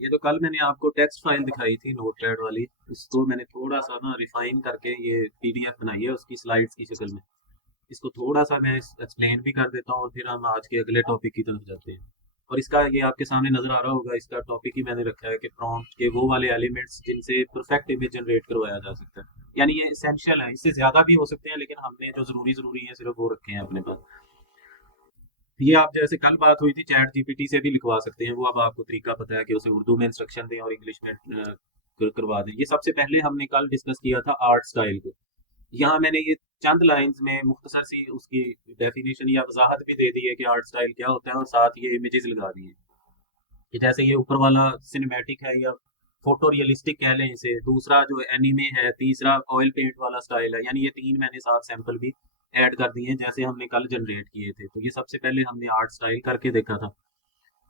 ये तो कल मैंने आपको टेक्स्ट फाइल दिखाई थी नोटपैड वाली, इसको मैंने थोड़ा सा ना रिफाइन करके ये पीडीएफ बनाई है उसकी स्लाइड्स की शक्ल में। इसको थोड़ा सा मैं एक्सप्लेन भी कर देता हूँ और फिर हम आज के अगले टॉपिक की तरफ जाते हैं। और इसका ये आपके सामने नजर आ रहा होगा, इसका टॉपिक ही मैंने रखा है कि प्रॉम्प्ट के वो वाले एलिमेंट्स जिनसे परफेक्ट इमेज जनरेट करवाया जा सकता है। यानी ये एसेंशियल है, इससे ज्यादा भी हो सकते हैं लेकिन हमने जो जरूरी जरूरी है सिर्फ वो रखे हैं अपने पास। ये आप जैसे कल बात हुई थी चैट जीपीटी से भी लिखवा सकते हैं, वो अब आपको तरीका पता है कि उसे उर्दू में इंस्ट्रक्शन दें और इंग्लिश में करवा दें। ये सबसे पहले हमने कल डिस्कस किया था आर्ट स्टाइल को। यहाँ मैंने ये चंद लाइंस में मुख्तसर सी उसकी डेफिनेशन या वजाहत भी दे दी है कि आर्ट स्टाइल क्या होता है, और साथ ये इमेजेस लगा दी है कि जैसे ये ऊपर वाला सिनेमैटिक है या फोटो रियलिस्टिक कह लें इसे, दूसरा जो एनीमे है, तीसरा ऑयल पेंट वाला स्टाइल है। यानी ये तीन मैंने साथ सैंपल भी ऐड कर दिए हैं जैसे हमने कल जनरेट किए थे। तो ये सबसे पहले हमने आर्ट स्टाइल करके देखा था।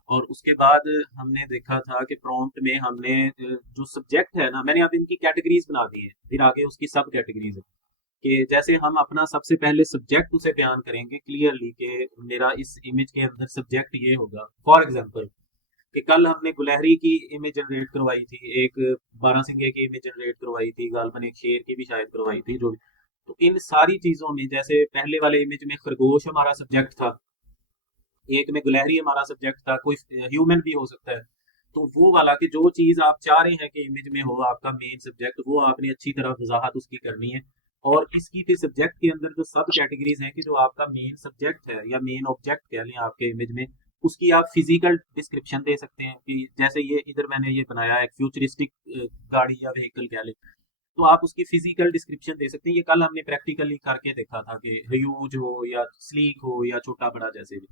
और उसके बाद हमने देखा था कि प्रॉम्प्ट में हमने जो सब्जेक्ट है ना, मैंने अब इनकी कैटेगरीज बना दी है, फिर आगे उसकी सब कैटेगरीज है कि जैसे हम अपना सबसे पहले सब्जेक्ट उसे बयान करेंगे क्लियरली कि मेरा इस इमेज के अंदर सब्जेक्ट ये होगा। फॉर एग्जांपल कि कल हमने गुलहरी की इमेज जनरेट करवाई थी, एक बारहसिंगे की इमेज जनरेट करवाई थी, गालबन एक शेर की भी शायद करवाई थी, जो भी। तो इन सारी चीजों में जैसे पहले वाले इमेज में खरगोश हमारा सब्जेक्ट था, एक में गुलहरी हमारा सब्जेक्ट था, कोई ह्यूमन भी हो सकता है। तो वो वाला कि जो चीज आप चाह रहे हैं कि इमेज में हो आपका मेन सब्जेक्ट, वो आपने अच्छी तरह वजाहत उसकी करनी है। और इसकी फिर सब्जेक्ट के अंदर जो सब कैटेगरीज हैं कि जो आपका मेन सब्जेक्ट है या मेन ऑब्जेक्ट कह लें आपके इमेज में, उसकी आप फिजिकल डिस्क्रिप्शन दे सकते हैं कि जैसे ये इधर मैंने ये बनाया एक फ्यूचरिस्टिक गाड़ी या व्हीकल कह लें, तो आप उसकी फिजिकल डिस्क्रिप्शन दे सकते हैं। ये कल हमने प्रैक्टिकली करके देखा था कि ह्यूज हो या स्लीक हो या छोटा बड़ा जैसे भी।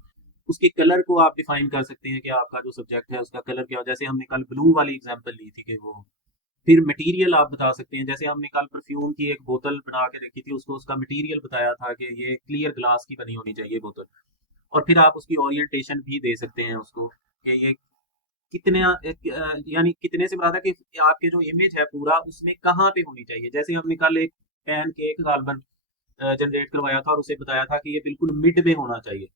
उसके कलर को आप डिफाइन कर सकते हैं कि आपका जो सब्जेक्ट है उसका कलर क्या हो। जैसे हमने कल ब्लू वाली एग्जांपल ली थी कि वो। फिर मटेरियल आप बता सकते हैं, जैसे हमने कल परफ्यूम की एक बोतल बना के रखी थी, उसको उसका मटेरियल बताया था कि ये क्लियर ग्लास की बनी होनी चाहिए बोतल। और फिर आप उसकी ओरिएंटेशन भी दे सकते हैं उसको कि ये कितने यानी कितने से मुराद है कि आपके जो इमेज है पूरा उसमें कहाँ पे होनी चाहिए। जैसे हमने कल एक पैन केक कार्बन जनरेट करवाया था और उसे बताया था कि ये बिल्कुल मिड में होना चाहिए।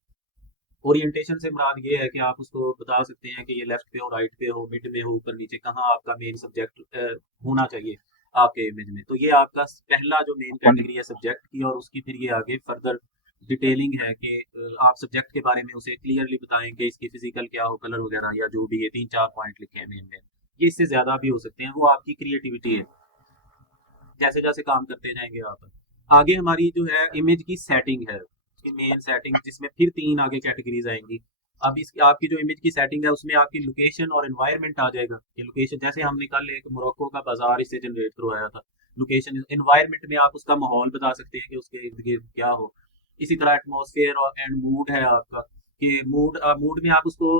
ओरिएंटेशन से मुराद ये है कि आप उसको बता सकते हैं कि ये लेफ्ट पे हो, राइट पे हो, मिड में हो, ऊपर नीचे, कहाँ आपका मेन सब्जेक्ट होना चाहिए आपके इमेज में। तो ये आपका पहला जो मेन कैटेगरी है सब्जेक्ट की, और उसकी फिर ये आगे फर्दर डिटेलिंग है कि आप सब्जेक्ट के बारे में उसे क्लियरली बताएं कि इसकी फिजिकल क्या हो, कलर वगैरह, या जो भी ये तीन चार पॉइंट लिखे हैं मेन में। ये इससे ज्यादा भी हो सकते हैं, वो आपकी क्रिएटिविटी है, जैसे जैसे काम करते जाएंगे आप। आगे हमारी जो है इमेज की सेटिंग है, उसकी मेन सेटिंग, जिसमें फिर तीन आगे कैटेगरीज आएंगी। अब इस आपकी जो इमेज की सेटिंग है उसमें आपकी लोकेशन और एनवायरनमेंट आ जाएगा। ये लोकेशन जैसे हमने कल एक मोरक्को का बाजार इससे जनरेट करवाया था, लोकेशन एनवायरनमेंट में आप उसका माहौल बता सकते हैं कि उसके इर्द गिर्द क्या हो। इसी तरह एटमॉस्फेयर और एंड मूड है आपका, कि मूड में आप उसको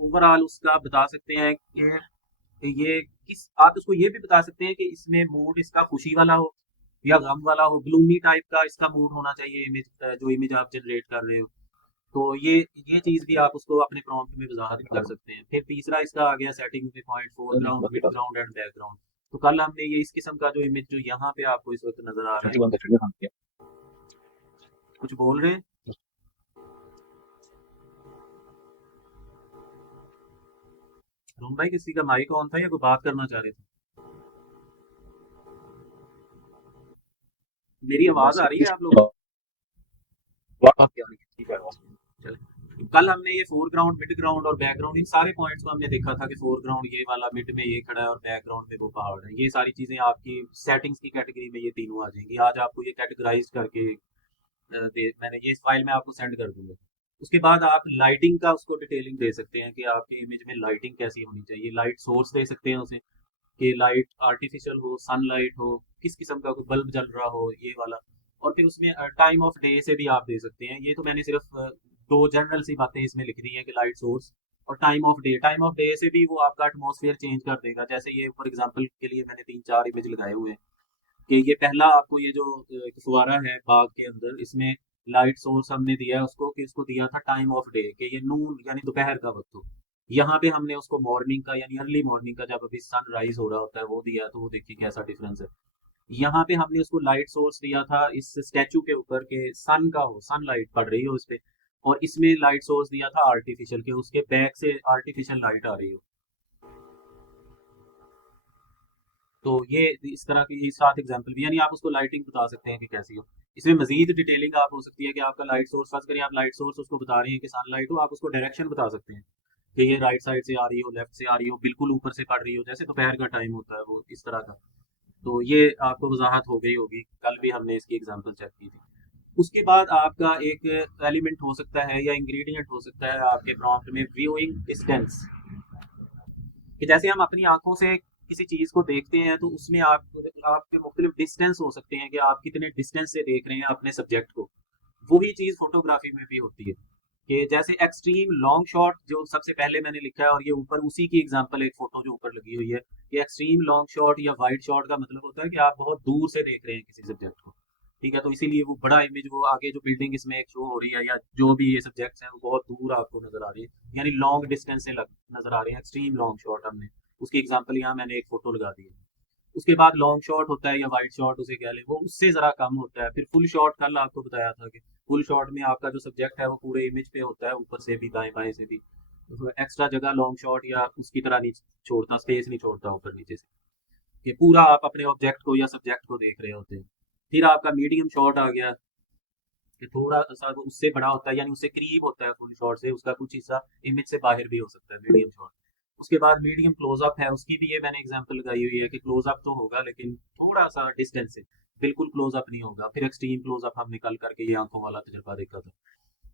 ओवरऑल उसका बता सकते हैं कि ये किस, आप इसको ये भी बता सकते हैं कि इसमें मूड इसका खुशी वाला हो या गम वाला हो, ग्लूमी टाइप का इसका मूड होना चाहिए इमेज, जो इमेज आप जनरेट कर रहे हो। तो ये चीज भी आप उसको अपने प्रॉम्प्ट में वजाहत कर सकते हैं। फिर तीसरा इसका आ गया सेटिंग में point, foreground, mid ground and background. तो कल हमने ये इस किस्म का जो इमेज जो यहाँ पे आपको इस वक्त नजर आ रहा है, कुछ बोल रहे हैं रूम भाई, किसी का माइक ऑन था या कोई बात करना चाह रहे थे? मेरी आवाज आ रही है आप लोगों को? चले, कल हमने ये फोरग्राउंड, मिड ग्राउंड और बैकग्राउंड, इन सारे पॉइंट्स को हमने देखा था कि फोरग्राउंड ये वाला, मिड में ये खड़ा है और बैकग्राउंड में वो पहाड़ है। ये सारी चीजें आपकी सेटिंग्स की कैटेगरी में ये तीनों आ जाएंगी। आज आपको ये कैटेगराइज करके मैंने ये इस फाइल में आपको सेंड कर दूंगा। उसके बाद आप लाइटिंग का उसको डिटेलिंग दे सकते हैं कि आपके इमेज में लाइटिंग कैसी होनी चाहिए। लाइट सोर्स दे सकते हैं उसे कि लाइट आर्टिफिशियल हो, सनलाइट हो, किस किस्म का कोई बल्ब जल रहा हो, ये वाला। और फिर उसमें टाइम ऑफ डे से भी आप दे सकते हैं। ये तो मैंने सिर्फ दो जनरल सी बातें इसमें लिख दी हैं कि लाइट सोर्स और time of day. Time of day से भी वो आपका एटमॉस्फेयर चेंज कर देगा। जैसे ये फॉर एग्जांपल के लिए मैंने तीन चार इमेज लगाए हुए हैं कि ये पहला आपको ये जो एक फुवारा है बाग के अंदर, इसमें लाइट सोर्स हमने दिया है उसको कि इसको दिया था टाइम ऑफ डे कि ये नून यानी दोपहर का वक्त हो। यहाँ पे हमने उसको मॉर्निंग का यानी अर्ली मॉर्निंग का, जब अभी सन राइज हो रहा होता है, वो दिया। तो वो देखिए कैसा डिफरेंस है। यहाँ पे हमने उसको लाइट सोर्स दिया था इस स्टैचू के ऊपर के सन का हो, सन लाइट पड़ रही हो इस पे। और इसमें लाइट सोर्स दिया था आर्टिफिशियल के, उसके बैक से आर्टिफिशियल लाइट आ रही हो। तो ये इस तरह की 7 एग्जांपल भी, यानी आप उसको लाइटिंग बता सकते हैं कि कैसी हो। इसमें मजीद डिटेलिंग आप हो सकती है कि आपका लाइट सोर्स, फर्ज करें आप लाइट सोर्स उसको बता रहे हैं कि सनलाइट हो, आप उसको डायरेक्शन बता सकते हैं कि ये राइट साइड से आ रही हो, लेफ्ट से आ रही हो, बिल्कुल ऊपर से पड़ रही हो, जैसे दोपहर का टाइम होता है वो इस तरह का। तो ये आपको वजाहत हो गई होगी, कल भी हमने इसकी एग्जांपल चेक की थी। उसके बाद आपका एक एलिमेंट हो सकता है या इंग्रेडिएंट हो सकता है आपके प्रॉम्प्ट में, व्यूइंग डिस्टेंस, कि जैसे हम अपनी आंखों से किसी चीज को देखते हैं तो उसमें आपके मुख्तलिफ डिस्टेंस हो सकते हैं कि आप कितने डिस्टेंस से देख रहे हैं अपने सब्जेक्ट को। वही चीज फोटोग्राफी में भी होती है कि जैसे एक्सट्रीम लॉन्ग शॉट जो सबसे पहले मैंने लिखा है, और ये ऊपर उसी की एग्जांपल एक फोटो जो ऊपर लगी हुई है, कि एक्सट्रीम लॉन्ग शॉट या वाइड शॉट का मतलब होता है कि आप बहुत दूर से देख रहे हैं किसी सब्जेक्ट को। ठीक है, तो इसीलिए वो बड़ा इमेज, वो आगे जो बिल्डिंग इसमें एक शो हो रही है या जो भी ये सब्जेक्ट्स हैं वो बहुत दूर आपको नजर आ रही है, यानी लॉन्ग डिस्टेंस से नजर आ रहे हैं, एक्सट्रीम लॉन्ग शॉट हमने उसकी एग्जांपल यहाँ मैंने एक फोटो लगा दी है। उसके बाद लॉन्ग शॉट होता है या वाइड शॉट उसे कह लें, वो उससे जरा कम होता है। फिर फुल शॉट कल आपको बताया था कि फुल शॉट में आपका जो सब्जेक्ट है वो पूरे इमेज पे होता है, ऊपर से भी दाएं बाएं से भी, तो एक्स्ट्रा जगह लॉन्ग शॉट या उसकी तरह नहीं छोड़ता, स्पेस नहीं छोड़ता ऊपर नीचे से, कि पूरा आप अपने ऑब्जेक्ट को या सब्जेक्ट को देख रहे होते हैं। फिर आपका मीडियम शॉट आ गया कि थोड़ा सा वो उससे बड़ा होता है, यानी उससे करीब होता है फुल शॉट से, उसका कुछ हिस्सा इमेज से बाहर भी हो सकता है, मीडियम शॉट। उसके बाद मीडियम क्लोजअप है, उसकी भी ये मैंने एग्जांपल लगाई हुई है कि क्लोजअप तो होगा लेकिन थोड़ा सा डिस्टेंस से, बिल्कुल क्लोजअप नहीं होगा। फिर एक्सट्रीम क्लोजअप हमने कल करके ये आंखों वाला तजर्बा देखा था,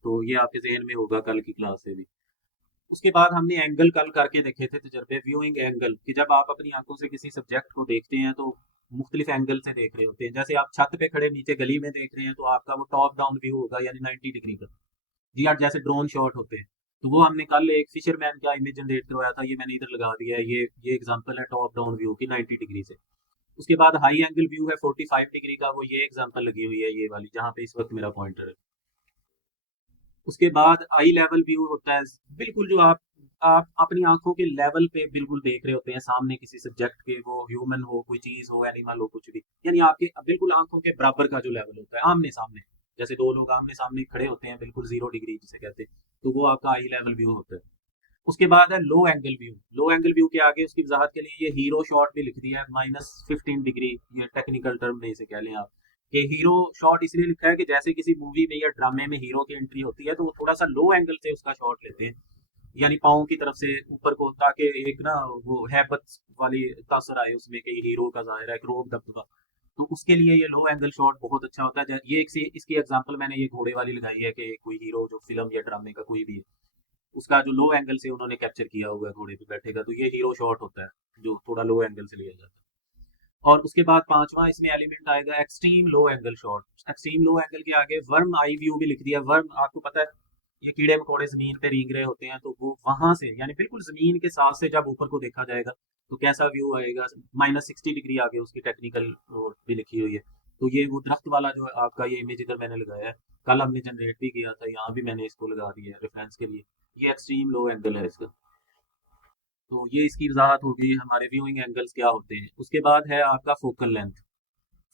तो ये आपके जहन में होगा कल की क्लास से भी। उसके बाद हमने एंगल कल करके देखे थे तजर्बे, व्यूइंग एंगल, कि जब आप अपनी आंखों से किसी सब्जेक्ट को देखते हैं तो मुख्तलिफ एंगल से देख रहे होते हैं। जैसे आप छत पे खड़े नीचे गली में देख रहे हैं तो आपका वो टॉप डाउन व्यू होगा, यानी 90 डिग्री का। जी हाँ, जैसे ड्रोन शॉट होते हैं, तो वो हमने कल एक फिशरमैन का इमेज जनरेट करवाया था, ये मैंने इधर लगा दिया है, ये एग्जांपल है टॉप डाउन व्यू की 90 डिग्री से। उसके बाद हाई एंगल व्यू है 45 डिग्री का, वो ये एग्जांपल लगी हुई है ये वाली जहाँ पे इस वक्त मेरा पॉइंटर है। उसके बाद आई लेवल व्यू होता है, बिल्कुल जो आप अपनी आंखों के लेवल पे बिल्कुल देख रहे होते हैं सामने किसी सब्जेक्ट के, वो ह्यूमन हो, कोई चीज हो, एनिमल हो, कुछ भी, यानी आपके बिल्कुल आंखों के बराबर का जो लेवल होता है आमने सामने, जैसे दो लोग आमने सामने खड़े होते हैं बिल्कुल 0 डिग्री जिसे कहते हैं, तो वो आपका आई लेवल व्यू होता है। उसके बाद है लो एंगल व्यू। लो एंगल व्यू के आगे उसकी वजाहत के लिए ये हीरो शॉट भी लिख दिया है, -15 डिग्री, ये टेक्निकल टर्म में इसे कह लें आप, कि हीरो शॉट इसलिए लिखा है कि जैसे किसी मूवी में या ड्रामे में हीरो की एंट्री होती है तो वो थोड़ा सा लो एंगल से उसका शॉट लेते हैं, यानी पाँव की तरफ से ऊपर को, ताकि एक ना वो हैबत वाली तासर आए उसमें कि हीरो का जाहिर है एक रोब दबदबा, तो उसके लिए ये लो एंगल शॉट बहुत अच्छा होता है। ये एक इसकी एग्जांपल मैंने ये घोड़े वाली लगाई है कि कोई हीरो जो फिल्म या ड्रामे का कोई भी है, उसका जो लो एंगल से उन्होंने कैप्चर किया हुआ है घोड़े पे बैठेगा, तो ये हीरो शॉट होता है जो थोड़ा लो एंगल से लिया जाता है। और उसके बाद पांचवा इसमें एलिमेंट आएगा extreme low angle shot. Extreme low angle के आगे वर्म आई व्यू भी लिख दिया। वर्म आपको पता है ये कीड़े मकोड़े जमीन पे रेंग रहे होते हैं, तो वो वहां से यानी बिल्कुल जमीन के साथ से जब ऊपर को देखा जाएगा तो कैसा व्यू आएगा, -60 डिग्री आगे उसकी टेक्निकल भी लिखी हुई है। तो ये वो दरख्त वाला जो है आपका ये इमेज इधर मैंने लगाया है, कल हमने जनरेट भी किया था, यहाँ भी मैंने इसको लगा दिया है रेफरेंस के लिए। ये एक्सट्रीम लो एंगल है इसका। तो ये इसकी वजाहत होगी हमारे व्यूइंग एंगल्स क्या होते हैं। उसके बाद है आपका फोकल लेंथ।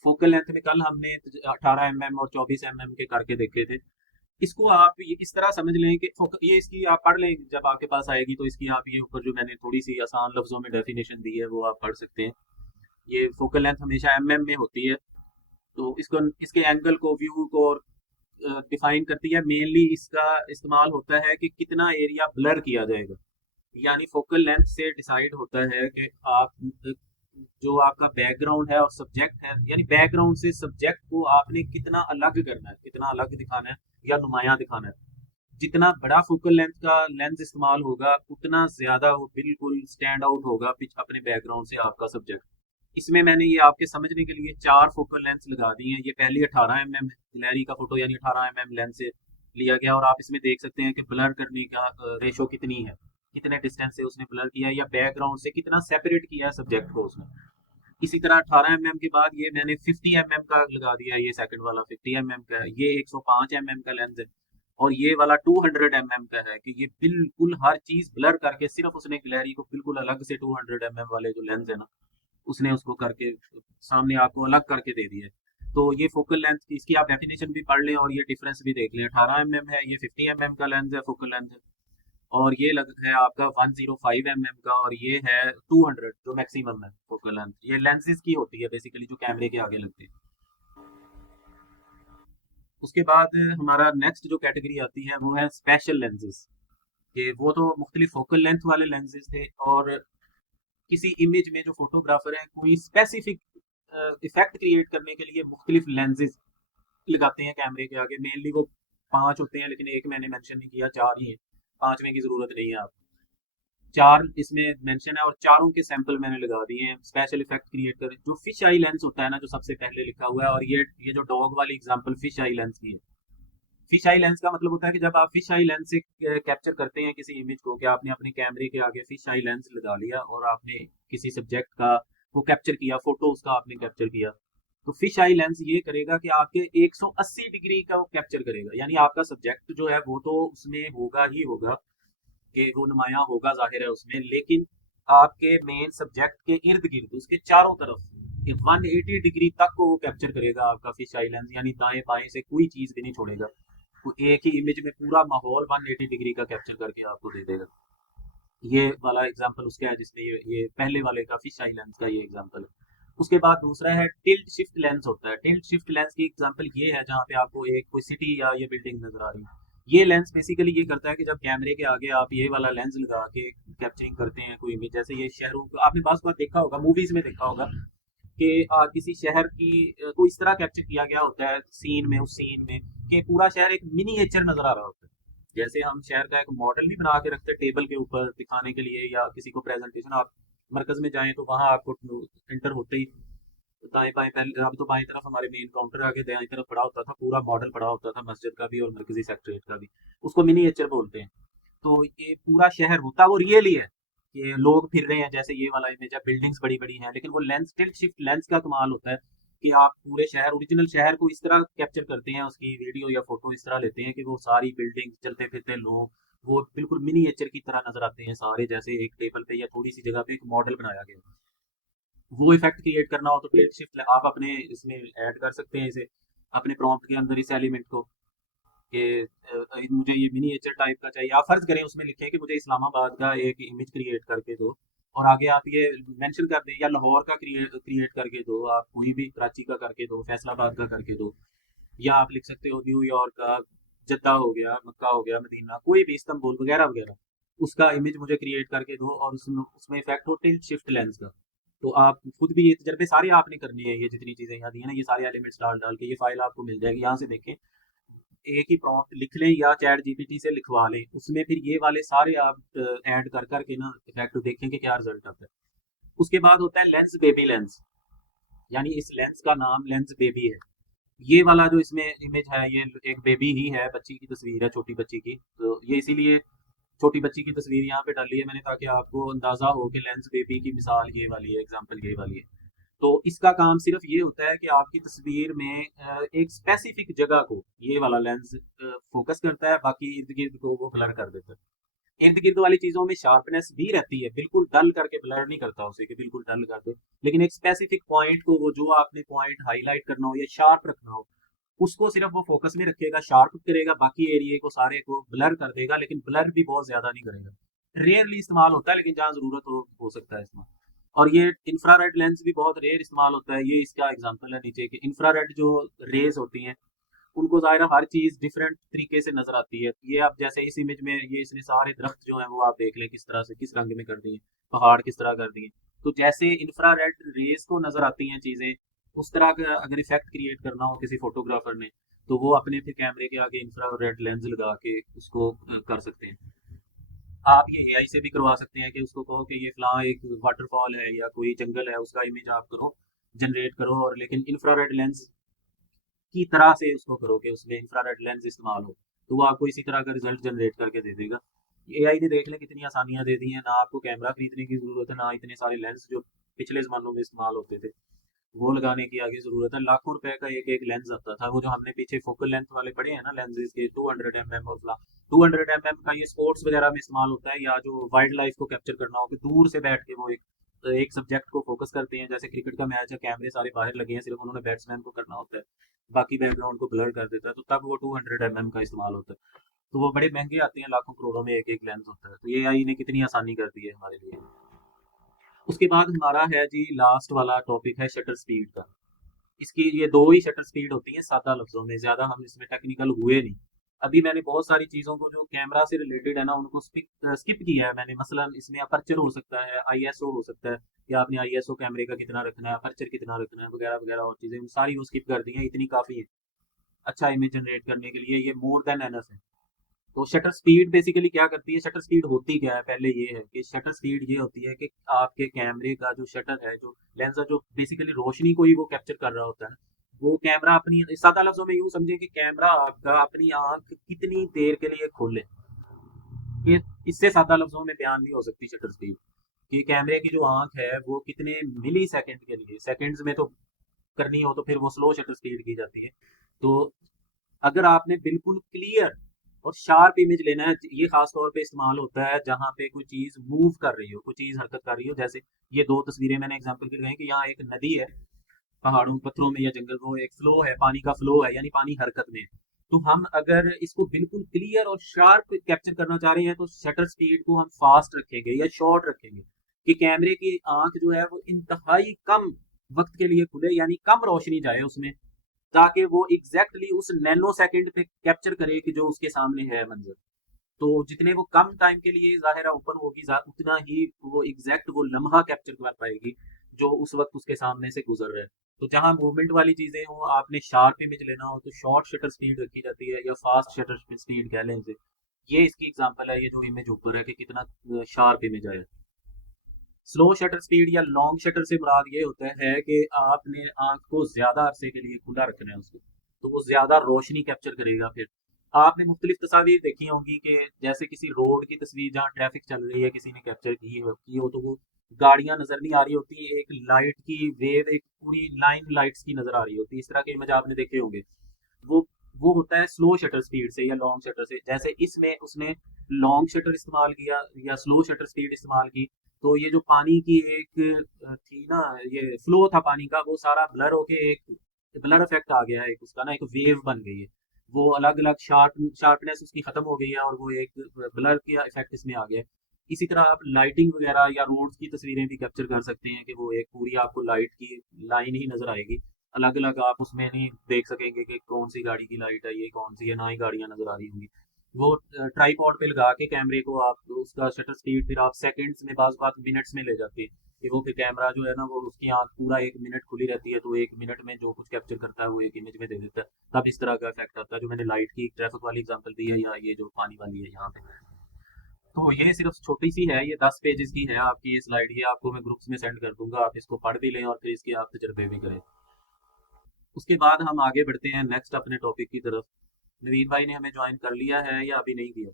फोकल लेंथ में कल हमने 18 mm और 24 mm के करके देखे थे। इसको आप इस तरह समझ लें कि ये इसकी आप पढ़ लें जब आपके पास आएगी, तो इसकी आप ये ऊपर जो मैंने थोड़ी सी आसान लफ्जों में डेफिनेशन दी है वो आप पढ़ सकते हैं। ये फोकल लेंथ हमेशा mm में होती है, तो इसको इसके एंगल को, व्यू को डिफाइन करती है। मेनली इसका इस्तेमाल होता है कि कितना एरिया ब्लर किया जाएगा, यानी फोकल लेंथ से डिसाइड होता है कि आप जो आपका बैकग्राउंड है और सब्जेक्ट है, यानी बैकग्राउंड से सब्जेक्ट को आपने कितना अलग करना है, कितना अलग दिखाना है या नुमाया दिखाना है। जितना बड़ा फोकल लेंथ का लेंस इस्तेमाल होगा उतना ज्यादा वो बिल्कुल स्टैंड आउट होगा अपने बैकग्राउंड से आपका सब्जेक्ट। इसमें मैंने ये आपके समझने के लिए 4 फोकल लेंस लगा दी हैं। ये पहली 18 mm गिलहरी का फोटो यानी 18 mm लेंस से लिया गया, और आप इसमें देख सकते हैं कि ब्लर करने का रेशो कितनी है, कितने डिस्टेंस से उसने ब्लर किया है या बैकग्राउंड से कितना सेपरेट किया है सब्जेक्ट को उसने। इसी तरह 18 mm के बाद ये मैंने 50 mm का लगा दिया है, ये सेकंड वाला 50 mm का है, ये 105 mm का लेंस है, और ये वाला 200 mm का है, कि ये बिल्कुल हर चीज ब्लर करके सिर्फ उसने गिलहरी को बिल्कुल अलग से 200 mm वाले जो लेंस है ना उसने उसको करके सामने आपको अलग करके दे दिया है। तो ये फोकल लेंथ की इसकी आप डेफिनेशन भी पढ़ लें और ये डिफरेंस भी देख लें। 18 mm है, ये 50 mm का लेंस है, फोकल लेंथ है, और ये लग है आपका 105 mm का, और ये है 200 जो मैक्सिमम है फोकल फोकल लेंथ, ये लेंसेज की होती है बेसिकली जो कैमरे के आगे लगती है। उसके बाद हमारा नेक्स्ट जो कैटेगरी आती है वो है स्पेशल लेंसेज। कि वो तो मुख्तलिफ फोकल लेंथ वाले लेंसेज थे, और किसी इमेज में जो फोटोग्राफर है कोई स्पेसिफिक इफेक्ट क्रिएट करने के लिए मुख्तलिफ लेंसेज लगाते हैं कैमरे के आगे। मेनली वो 5 होते हैं, लेकिन एक मैंने मेंशन नहीं किया, 4 ही है। 5वें की ज़रूरत नहीं है आप। 4 इसमें मेंशन है और चारों के सैंपल मैंने लगा दिए हैं स्पेशल इफेक्ट क्रिएट कर। जो फिश आई लेंस होता है ना, जो सबसे पहले लिखा हुआ है, और ये जो डॉग वाली एग्जांपल फिश आई लेंस की है। फिश आई लेंस का मतलब होता है कि जब आप फिश आई लेंस से कैप्चर करते हैं किसी इमेज को, कि आपने अपने कैमरे के आगे फिश आई लेंस लगा लिया और आपने किसी सब्जेक्ट का वो कैप्चर किया, फोटो उसका आपने कैप्चर किया, तो फिश आई लेंस ये करेगा कि आपके 180 डिग्री का वो कैप्चर करेगा। यानी आपका सब्जेक्ट जो है वो तो उसमें होगा ही होगा, कि वो नुमाया होगा जाहिर है उसमें, लेकिन आपके मेन सब्जेक्ट के इर्द गिर्द उसके चारों तरफ 180 डिग्री तक को वो कैप्चर करेगा आपका फिश आई लेंस। यानी दाएं बाएं से कोई चीज भी नहीं छोड़ेगा, वो एक ही इमेज में पूरा माहौल 180 डिग्री का कैप्चर करके आपको दे देगा। ये वाला एग्जांपल उसका है जिसमें ये पहले वाले का फिश आई लेंस का ये एग्जांपल है। उसके बाद दूसरा है टिल्ट शिफ्ट लेंस होता है। टिल्ट शिफ्ट लेंस की एग्जांपल ये है जहाँ पे आपको एक कोई सिटी या ये बिल्डिंग नजर आ रही है। ये लेंस बेसिकली ये करता है कि जब कैमरे के आगे आप ये वाला लेंस लगा के कैप्चरिंग करते हैं कोई इमेज, जैसे ये शहरों को आपने बार बार देखा होगा, मूवीज में देखा होगा कि किसी शहर की को इस तरह कैप्चर किया गया होता है सीन में, उस सीन में कि पूरा शहर एक मिनिएचर नजर आ रहा होता है। जैसे हम शहर का एक मॉडल नहीं बना के रखते टेबल के ऊपर दिखाने के लिए, या किसी को प्रेजेंटेशन, आप मरकज में जाएं तो वहां आपको एंटर होते ही दाएं बाएं, पहले अब तो बाएं तरफ हमारे मेन काउंटर आगे दाएं तरफ पड़ा होता था, पूरा मॉडल पड़ा होता था मस्जिद का भी और मरकजी सेक्रेटरीट का भी, उसको मिनिएचर बोलते हैं। तो ये पूरा शहर होता वो रियल ही है कि लोग फिर रहे हैं, जैसे ये वाला इमेज है, बिल्डिंग्स बड़ी बड़ी हैं, लेकिन वो लेंस टिल्ट शिफ्ट लेंस का कमाल होता है कि आप पूरे शहर, ओरिजिनल शहर को इस तरह कैप्चर करते हैं, उसकी वीडियो या फोटो इस तरह लेते हैं कि वो सारी बिल्डिंग, चलते फिरते लोग, वो बिल्कुल मिनिएचर की तरह नजर आते हैं सारे, जैसे एक टेबल पे या थोड़ी सी जगह पे एक मॉडल बनाया गया। वो इफेक्ट क्रिएट करना हो तो टिल्ट शिफ्ट आप अपने इसमें ऐड कर सकते हैं इसे, अपने प्रॉम्प्ट के अंदर इस एलिमेंट को, कि मुझे ये मिनिएचर टाइप का चाहिए। आप फर्ज करें उसमें लिखें कि मुझे इस्लामाबाद का एक इमेज क्रिएट करके दो, और आगे आप ये मेंशन कर दें या लाहौर का क्रिएट क्रिएट करके दो, आप कोई भी कराची का करके दो, फैसलाबाद का करके दो, या आप लिख सकते हो न्यूयॉर्क का, जद्दा हो गया, मक्का हो गया, मदीना, कोई भी, इस्तांबुल वगैरह वगैरह, उसका इमेज मुझे क्रिएट करके दो, और उसमें उसमें इफेक्ट हो टिल्ट शिफ्ट लेंस का। तो आप खुद भी ये तजर्बे सारे आपने करने हैं, ये जितनी चीजें यहाँ दी है ना, ये सारे एलिमेंट्स डाल डाल के ये फाइल आपको मिल जाएगी, यहाँ से देखें, एक ही प्रॉम्प्ट लिख लें या चैट जीपीटी से लिखवा लें, उसमें फिर ये वाले सारे आप ऐड कर करके ना इफेक्ट देखें कि क्या रिजल्ट आता है। उसके बाद होता है लेंस बेबी लेंस, यानी इस लेंस का नाम लेंस बेबी है। ये वाला जो इसमें इमेज है ये एक बेबी ही है, बच्ची की तस्वीर है, छोटी बच्ची की, तो ये इसीलिए छोटी बच्ची की तस्वीर यहाँ पे डाली है मैंने, ताकि आपको अंदाजा हो कि लेंस बेबी की मिसाल ये वाली है, एग्जांपल ये वाली है। तो इसका काम सिर्फ ये होता है कि आपकी तस्वीर में एक स्पेसिफिक जगह को ये वाला लेंस फोकस करता है, बाकी इर्द गिर्द को वो ब्लर कर देता है। इर्द गिर्द वाली चीजों में शार्पनेस भी रहती है, बिल्कुल डल करके ब्लर नहीं करता उसे कि बिल्कुल डल कर दे, लेकिन एक स्पेसिफिक पॉइंट को, वो जो आपने पॉइंट हाईलाइट करना हो या शार्प रखना हो, उसको सिर्फ वो फोकस में रखेगा, शार्प करेगा, बाकी एरिया को सारे को ब्लर कर देगा, लेकिन ब्लर भी बहुत ज्यादा नहीं करेगा। रेयरली इस्तेमाल होता है, लेकिन जहाँ जरूरत हो सकता है इस्तेमाल। और ये इंफ्रारेड लेंस भी बहुत रेयर इस्तेमाल होता है, ये इसका एग्जांपल है नीचे के। इंफ्रारेड जो रेज होती हैं उनको ज़ाहिर है हर चीज़ डिफरेंट तरीके से नजर आती है। ये आप जैसे इस इमेज में ये इसने सारे दरख्त जो हैं वो आप देख लें किस तरह से, किस रंग में कर दिए, पहाड़ किस तरह कर दिए। तो जैसे इंफ्रारेड रेज को नजर आती हैं चीज़ें, उस तरह का अगर इफेक्ट क्रिएट करना हो किसी फोटोग्राफर ने, तो वो अपने फिर कैमरे के आगे इंफ्रारेड लेंस लगा के उसको कर सकते हैं। आप ये एआई से भी करवा सकते हैं कि उसको कहो कि ये फलां एक वाटरफॉल है या कोई जंगल है, उसका इमेज आप करो, जनरेट करो, और लेकिन इंफ्रारेड लेंस की तरह से उसको करो कि उसमें इंफ्रारेड लेंस इस्तेमाल हो, तो वो आपको इसी तरह का रिजल्ट जनरेट करके दे देगा। एआई ने देख लें कितनी आसानियां दे दी हैं, ना आपको कैमरा खरीदने की जरूरत है, ना इतने सारे लेंस जो पिछले जमानों में इस्तेमाल होते थे वो लगाने की आगे जरूरत है। लाखों रुपए का एक एक लेंस आता था, वो जो हमने पीछे फोकल लेंथ वाले पढ़े हैं ना लेंसेज के, 200 mm और 200 mm का ये स्पोर्ट्स वगैरह में इस्तेमाल होता है, या जो वाइल्ड लाइफ को कैप्चर करना हो कि दूर से बैठ के वो एक सब्जेक्ट को फोकस करते हैं, जैसे क्रिकेट का मैच है, कैमरे सारे बाहर लगे हैं, सिर्फ उन्होंने बैट्समैन को करना होता है, बाकी बैकग्राउंड को ब्लर कर देता है, तो तब वो 200 mm का इस्तेमाल होता है। तो वो बड़े महंगे आते हैं, लाखों करोड़ों में एक एक लेंस होता है। तो ये आई ने कितनी आसानी कर दी है हमारे लिए। उसके बाद हमारा है जी लास्ट वाला टॉपिक है शटर स्पीड का। इसकी ये दो ही शटर स्पीड होती है सादा लफ्जों में, ज्यादा हम इसमें टेक्निकल हुए नहीं। अभी मैंने बहुत सारी चीजों को जो कैमरा से रिलेटेड है ना उनको स्किप किया है मैंने। मसलन इसमें अपर्चर हो सकता है, आईएसओ हो सकता है, या आपने आईएसओ कैमरे का कितना रखना है, अपर्चर कितना रखना है, वगैरह वगैरह और चीजें उन सारी को स्किप कर दी हैं। इतनी काफी है अच्छा इमेज जनरेट करने के लिए, ये मोर देन एनफ है। तो शटर स्पीड बेसिकली क्या करती है, शटर स्पीड होती क्या है, पहले ये है कि शटर स्पीड ये होती है कि आपके कैमरे का जो शटर है, जो लेंस है, जो बेसिकली रोशनी को ही वो कैप्चर कर रहा होता है, वो कैमरा अपनी, सादा लफ्जों में यूं समझे कि कैमरा आपका अपनी आंख कितनी देर के लिए खोले। ये इससे सादा लफ्जों में बयान नहीं हो सकती शटर स्पीड कि कैमरे की जो आंख है वो कितने मिली सेकेंड के लिए, सेकेंड्स में तो करनी हो तो फिर वो स्लो शटर स्पीड की जाती है। तो अगर आपने बिल्कुल क्लियर और शार्प इमेज लेना है, ये खास तौर पे इस्तेमाल होता है जहां पे कोई चीज मूव कर रही हो, कोई चीज हरकत कर रही हो। जैसे ये दो तस्वीरें मैंने एग्जांपल के लिए कि यहाँ एक नदी है पहाड़ों पत्थरों में या जंगल में, एक फ्लो है, पानी का फ्लो है, यानी पानी हरकत में है। तो हम अगर इसको बिल्कुल क्लियर और शार्प कैप्चर करना चाह रहे हैं तो शटर स्पीड को हम फास्ट रखेंगे या शॉर्ट रखेंगे कि कैमरे की आंख जो है वो इंतहाई कम वक्त के लिए खुले, यानी कम रोशनी जाए उसमें, ताकि वो एग्जैक्टली उस नैनो सेकंड पे कैप्चर करे कि जो उसके सामने है मंजर। तो जितने वो कम टाइम के लिए जाहिर ओपन होगी, उतना ही वो एग्जैक्ट वो लम्हा कैप्चर कर पाएगी जो उस वक्त उसके सामने से गुजर रहा है। तो जहां मूवमेंट वाली चीजें हो, आपने शार्प इमेज लेना हो तो शॉर्ट शटर स्पीड रखी जाती है या फास्ट शटर स्पीड कह लें इसे। ये इसकी एग्जांपल है, ये जो इमेज ऊपर है कि कितना शार्प इमेज आया। स्लो शटर स्पीड या लॉन्ग शटर से मुराद ये होता है कि आपने आंख को ज्यादा अरसे के लिए खुला रखना है उसको, तो वो ज्यादा रोशनी कैप्चर करेगा। फिर आपने मुख्तलिफ तस्वीर देखी होंगी कि जैसे किसी रोड की तस्वीर जहाँ ट्रैफिक चल रही है किसी ने कैप्चर की हो तो वो गाड़ियां नजर नहीं आ रही होती, एक लाइट की वेव, एक पूरी लाइन लाइट्स की नजर आ रही होती है। इस तरह के इमेज आपने देखे होंगे। वो वो होता है स्लो शटर स्पीड से या लॉन्ग शटर से। जैसे इसमें उसने लॉन्ग शटर इस्तेमाल किया या स्लो शटर स्पीड इस्तेमाल की, तो ये जो पानी की एक थी ना, ये फ्लो था पानी का, वो सारा ब्लर होके एक ब्लर इफेक्ट आ गया है, एक उसका ना एक वेव बन गई है। वो अलग अलग शार्पनेस उसकी खत्म हो गई है और वो एक ब्लर का इफेक्ट इसमें आ गया है। इसी तरह आप लाइटिंग वगैरह या रोड्स की तस्वीरें भी कैप्चर कर सकते हैं कि वो एक पूरी आपको लाइट की लाइन ही नजर आएगी, अलग अलग आप उसमें नहीं देख सकेंगे कि कौन सी गाड़ी की लाइट है, ये कौन सी है, ना ही गाड़ियां नजर आ रही होंगी। वो ट्राईपॉड पे लगा के कैमरे को आप उसका शटर स्पीड फिर आप सेकंड्स में, बाज बात मिनट्स में ले जाती है कि वो फिर कैमरा जो है ना वो उसकी आंख पूरा 1 मिनट खुली रहती है, तो 1 मिनट में जो कुछ कैप्चर करता है वो एक इमेज में दे देता है। तब इस तरह का इफेक्ट आता है जो मैंने लाइट की ट्रैफिक वाली एग्जांपल दी है, या ये जो पानी वाली है यहाँ पे। तो ये सिर्फ छोटी सी है, ये 10 पेजेस की है आपकी ये स्लाइड, ये आपको मैं ग्रुप्स में सेंड कर दूंगा, आप इसको पढ़ भी लें और फिर इसके आप तजर्बे भी करें। उसके बाद हम आगे बढ़ते हैं नेक्स्ट अपने टॉपिक की तरफ। नवीन भाई ने हमें ज्वाइन कर लिया है या अभी नहीं किया?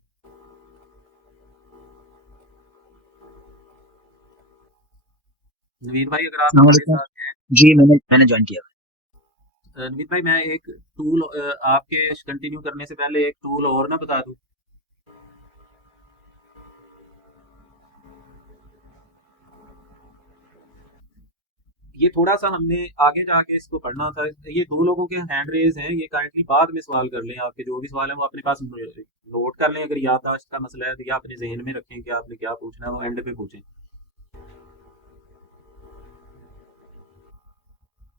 नवीन भाई अगर आप हमारे अस्सलामुअलैकुम। साथ हैं। जी, मैंने ज्वाइन किया नवीन भाई मैं एक टूल आपके कंटिन्यू करने से पहले एक टूल और ना बता दूं। ये थोड़ा सा हमने आगे जाके इसको पढ़ना था। ये दो लोगों के हैंड रेज हैं, ये काइंडली बाद में सवाल कर लें, आपके जो भी सवाल है वो अपने पास नोट कर लें। अगर याददाश्त का मसला है तो या अपने जहन में रखें कि आपने क्या पूछना है, वो एंड पे पूछें।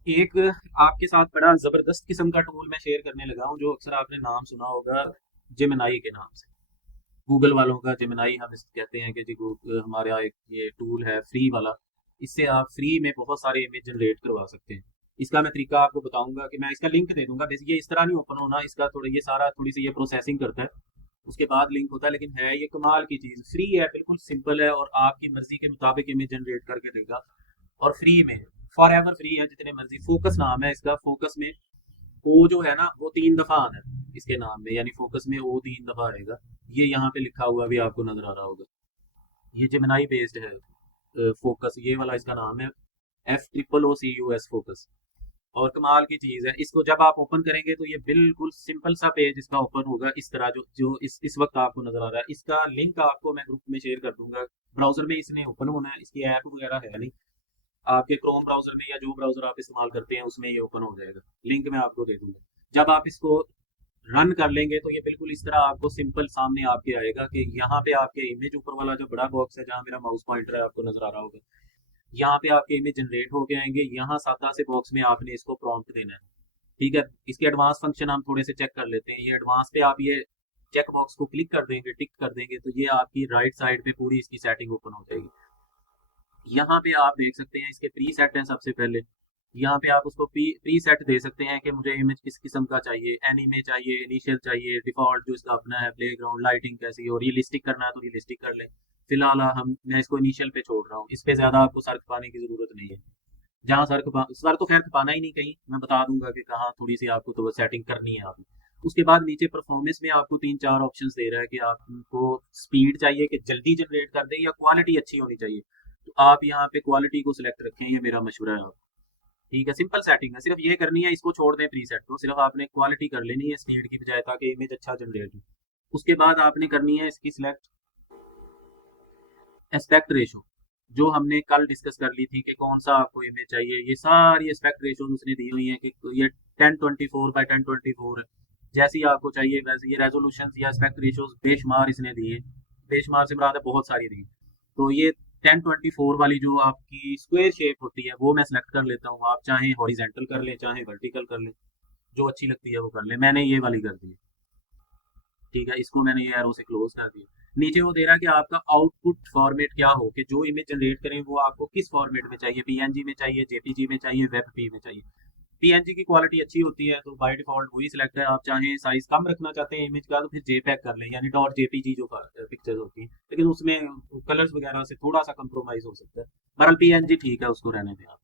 एक आपके साथ बड़ा जबरदस्त किस्म का टूल मैं शेयर करने लगा हूँ, जो अक्सर आपने नाम सुना होगा, जेमिनाई के नाम से। गूगल वालों का जेमिनाई हम इस कहते हैं कि जी हमारा एक ये टूल है फ्री वाला। इससे आप फ्री में बहुत सारे इमेज जनरेट करवा सकते हैं। इसका मैं तरीका आपको बताऊंगा कि मैं इसका लिंक दे दूंगा। बेसिक ये इस तरह नहीं ओपन होना इसका, थोड़ा ये सारा थोड़ी सी ये प्रोसेसिंग करता है, उसके बाद लिंक होता है, लेकिन है ये कमाल की चीज़, फ्री है, बिल्कुल सिंपल है और आपकी मर्जी के मुताबिक इमेज जनरेट करके देगा। और फ्री में, फॉर एवर फ्री है, जितने मर्जी। फोकस नाम है इसका। फोकस में ओ जो है ना वो 3 दफा आना है इसके नाम में, यानी फोकस में ओ 3 दफा आएगा। ये यहाँ पे लिखा हुआ भी आपको नजर आ रहा होगा। ये जेमिनाई बेस्ड है फोकस, ये वाला इसका नाम है, FOOCUS फोकस। और कमाल की चीज है, इसको जब आप ओपन करेंगे तो ये बिल्कुल सिंपल सा पेज इसका ओपन होगा इस तरह, जो जो इस वक्त आपको नजर आ रहा है। इसका लिंक आपको मैं ग्रुप में शेयर कर दूंगा। ब्राउजर में इसने ओपन होना है, इसकी ऐप वगैरह है नहीं। आपके क्रोम ब्राउजर में या जो ब्राउजर आप इस्तेमाल करते हैं उसमें ये ओपन हो जाएगा। लिंक मैं आपको दे दूंगा। जब आप इसको रन कर लेंगे तो ये बिल्कुल इस तरह आपको सिंपल सामने आपके आएगा कि यहाँ पे आपके इमेज ऊपर वाला जो बड़ा बॉक्स है जहाँ मेरा माउस पॉइंटर है आपको नजर आ रहा होगा, यहाँ पे आपके इमेज जनरेट होके आएंगे, यहाँ सादा से बॉक्स में आपने इसको प्रॉम्प्ट देना है। ठीक है, इसके एडवांस फंक्शन हम थोड़े से चेक कर लेते हैं। ये एडवांस पे आप ये चेक बॉक्स को क्लिक कर देंगे, टिक कर देंगे, तो ये आपकी राइट साइड पे पूरी इसकी सेटिंग ओपन हो जाएगी। यहाँ पे आप देख सकते हैं इसके प्री सेट हैं सबसे पहले। यहाँ पे आप उसको प्री सेट दे सकते हैं कि मुझे इमेज किस किस्म का चाहिए, एनीमे चाहिए, इनिशियल चाहिए, डिफॉल्ट जो इसका अपना है, प्लेग्राउंड, लाइटिंग कैसी हो, रियलिस्टिक करना है तो रियलिस्टिक कर ले। फिलहाल मैं इसको इनिशियल पे छोड़ रहा हूँ, इस पे ज्यादा आपको सर्च पाने की जरूरत नहीं है। जहाँ सर तो खैर पाना ही नहीं, कहीं मैं बता दूंगा कि कहाँ थोड़ी सी आपको तो सेटिंग करनी है आपको। उसके बाद नीचे परफॉर्मेंस में आपको 3-4 ऑप्शंस दे रहा है कि आपको स्पीड चाहिए कि जल्दी जनरेट कर दे, या क्वालिटी अच्छी होनी चाहिए। तो आप यहाँ पे क्वालिटी को सिलेक्ट रखें, ये मेरा मशवरा है। ठीक है, सिंपल सेटिंग है, सिर्फ ये करनी है, इसको छोड़ दें प्रीसेट को, सिर्फ आपने क्वालिटी कर लेनी है स्पीड की बजाय, ताकि इमेज अच्छा जनरेट हो। उसके बाद आपने करनी है इसकी सिलेक्ट एस्पेक्ट रेशो, जो हमने कल डिस्कस कर ली थी कि कौन सा आपको इमेज चाहिए। ये सारी एस्पेक्ट रेशो उसने दी हुई है कि ये 1024 by 1024 है, जैसी आपको चाहिए वैसे। ये रेजोल्यूशन या एस्पेक्ट रेशो बेशुमार इसने दी है, बेशुमार से मुराद है बहुत सारी दी। तो ये 1024 वाली जो आपकी स्क्वायर शेप होती है वो मैं सेलेक्ट कर लेता हूँ। आप चाहे हॉरिजेंटल कर लें चाहे वर्टिकल कर लें, जो अच्छी लगती है वो कर लें। मैंने ये वाली कर दी है। ठीक है, इसको मैंने ये एरो से क्लोज कर दिया। नीचे वो दे रहा है कि आपका आउटपुट फॉर्मेट क्या हो, कि जो इमेज जनरेट करें वो आपको किस फॉर्मेट में चाहिए, पीएनजी में चाहिए, जेपीजी में चाहिए, वेब में चाहिए। पीएनजी की क्वालिटी अच्छी होती है तो बाय डिफॉल्ट वही सिलेक्ट है। आप चाहें साइज कम रखना चाहते हैं इमेज का तो फिर जेपैग कर लें, यानी डॉट जेपीजी जो पिक्चर्स होती हैं, लेकिन उसमें कलर्स वगैरह से थोड़ा सा कंप्रोमाइज हो सकता है। बहरहाल पीएनजी ठीक है, उसको रहने दें आप।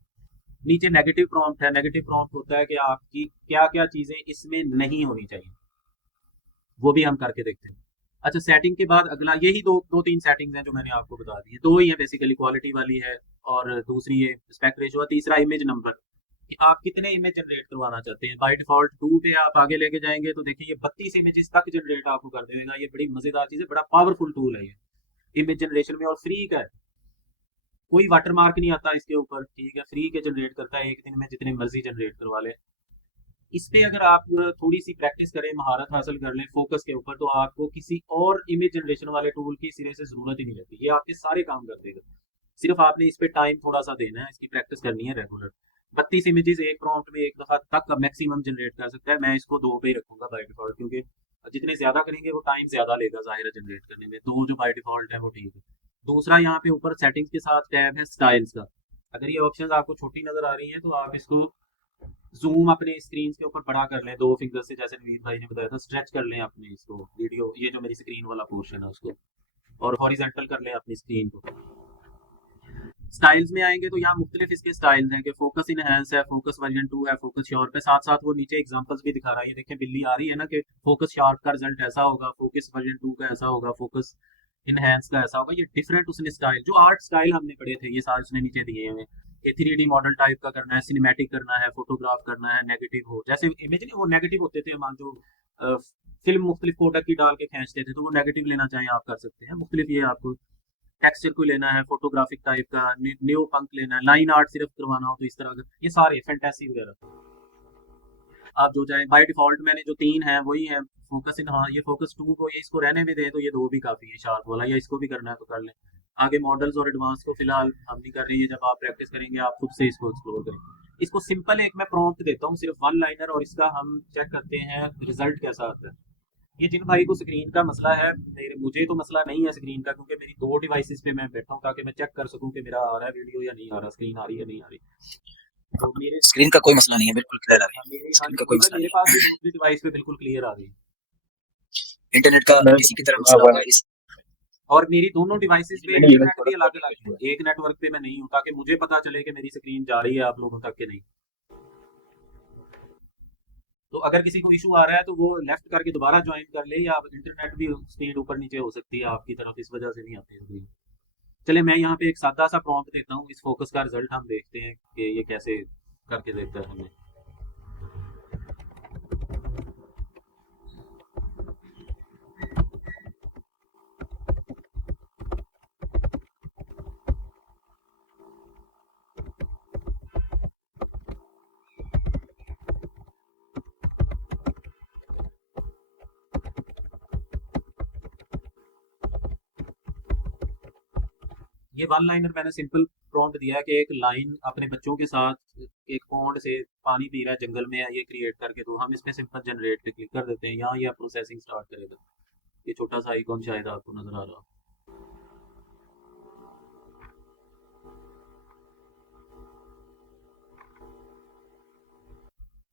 नीचे नेगेटिव प्रॉम्प्ट है। नेगेटिव प्रॉम्प्ट होता है कि आपकी क्या क्या चीजें इसमें नहीं होनी चाहिए, वो भी हम करके देखते हैं। अच्छा, सेटिंग के बाद अगला यही दो तीन सेटिंग्स हैं जो मैंने आपको बता दी है। दो ही है बेसिकली, क्वालिटी वाली है और दूसरी है एस्पेक्ट रेशियो, तीसरा इमेज नंबर, कि आप कितने इमेज जनरेट करवाना चाहते हैं। बाय डिफॉल्ट 2 पे आप आगे लेके जाएंगे तो देखिए ये 32 इमेजेस तक जनरेट आपको कर देगा। ये बड़ी मजेदार चीज है, बड़ा पावरफुल टूल है ये इमेज जनरेशन में, और फ्री का है, कोई वाटर मार्क नहीं आता इसके ऊपर। ठीक है, फ्री के जनरेट करता है, एक दिन में जितने मर्जी जनरेट करवा ले। इस पे अगर आप थोड़ी सी प्रैक्टिस करें, महारत हासिल कर लें फोकस के ऊपर, तो आपको किसी और इमेज जनरेशन वाले टूल की सिरे से जरूरत ही नहीं रहती, ये आपके सारे काम कर देगा। सिर्फ आपने इस पे टाइम थोड़ा सा देना है, इसकी प्रैक्टिस करनी है रेगुलर। 32 इमेजेस एक प्रॉम्प्ट में एक दफा तक मैक्सिमम जनरेट कर सकता है। मैं इसको 2 पे ही रखूंगा बाय डिफॉल्ट, क्योंकि जितने ज्यादा करेंगे वो टाइम ज्यादा लेगा जाहिर है जनरेट करने में। 2 जो बाय डिफॉल्ट है वो ठीक है। दूसरा, यहाँ पे ऊपर सेटिंग्स के साथ टैब है स्टाइल्स का। अगर ये ऑप्शंस आपको छोटी नजर आ रही हैं तो आप इसको जूम अपने स्क्रीन के ऊपर बड़ा कर लें 2 फिंगर से, जैसे नवीद भाई ने बताया था। स्ट्रेच कर लें अपने इसको वीडियो, ये जो मेरी स्क्रीन वाला पोर्शन है उसको, और हॉरिजेंटल कर लें अपनी स्क्रीन को। स्टाइल्स में आएंगे तो यहाँ मुख्तलिफ इसके स्टाइल्स हैं कि फोकस इनहेंस है, फोकस वर्जन 2 है, फोकस शार्प है। साथ साथ वो नीचे एग्जांपल्स भी दिखा रहा है, ये देखें बिल्ली आ रही है ना, कि फोकस शार्प का रिजल्ट ऐसा होगा, फोकस वर्जन 2 का ऐसा होगा, फोकस इनहेंस का ऐसा होगा। ये डिफरेंट उसने स्टाइल, जो आर्ट स्टाइल हमने पढ़े थे ये सारे उसने नीचे दिए हुए। ये 3D मॉडल टाइप का करना है, सिनेमैटिक करना है, फोटोग्राफ करना है, नेगेटिव हो, जैसे इमेज नहीं वो नेगेटिव होते थे हमारे जो फिल्म मुख्तलिफ कोडक की डाल के खींचते थे, तो वो नेगेटिव लेना चाहें आप कर सकते हैं मुख्तलिफ। ये आपको टेक्सचर को लेना है, फोटोग्राफिक टाइप का, न्यू पंक लेना है, लाइन आर्ट सिर्फ करवाना हो तो इस तरह का, ये सारे फैंटेसी वगैरह आप जो चाहें। बाय डिफॉल्ट मैंने जो 3 है वही है। फोकस इन, हाँ ये फोकस 2 को ये इसको रहने भी दे तो ये 2 भी काफी है शार्प वाला, या इसको भी करना है तो कर लें। आगे मॉडल्स और एडवांस को फिलहाल हम नहीं कर रहे हैं, जब आप प्रैक्टिस करेंगे आप खुद से इसको एक्सप्लोर करेंगे। इसको सिंपल एक मैं प्रॉम्प्ट देता हूँ सिर्फ 1 लाइनर, और इसका हम चेक करते हैं रिजल्ट कैसा आता है। ये जिन भाई को स्क्रीन का मसला है, मेरे मुझे तो मसला नहीं है स्क्रीन का, क्योंकि मेरी 2 डिवाइसेस पे मैं बैठा हूँ ताकि मैं चेक कर सकूं कि मेरा आ रहा है वीडियो या नहीं आ रहा, स्क्रीन आ रही है नहीं आ रही। तो मेरे स्क्रीन का कोई मसला नहीं है, बिल्कुल क्लियर आ रही है। मेरे स्क्रीन का कोई मसला मेरे नहीं पास भी दूसरी डिवाइस पे बिल्कुल क्लियर आ रही है। है। इंटरनेट का किसी की तरफ मसला होगा इस और मेरी दोनों डिवाइसेस पे इंटरनेट भी अलग अलग है, एक नेटवर्क पे मैं नहीं हूँ, ताकि मुझे पता चले कि मेरी स्क्रीन जा रही है आप लोगों तक के नहीं। तो अगर किसी को इशू आ रहा है तो वो लेफ्ट करके दोबारा ज्वाइन कर ले, या इंटरनेट भी स्पीड ऊपर नीचे हो सकती है आपकी तरफ, इस वजह से नहीं आती है। चले मैं यहाँ पे एक सादा सा प्रॉम्प्ट देता हूँ, इस फोकस का रिजल्ट हम देखते हैं कि ये कैसे करके देता है हमें। ये वन लाइनर मैंने सिंपल प्रॉम्प्ट दिया है कि एक लाइन अपने बच्चों के साथ एक पॉन्ड से पानी पी रहा है जंगल में, ये क्रिएट करके दो। हम इसमें सिंपल जनरेट पे क्लिक कर देते हैं, यहाँ ये प्रोसेसिंग स्टार्ट करेगा। ये छोटा सा आइकॉन शायद आपको नजर आ रहा हो।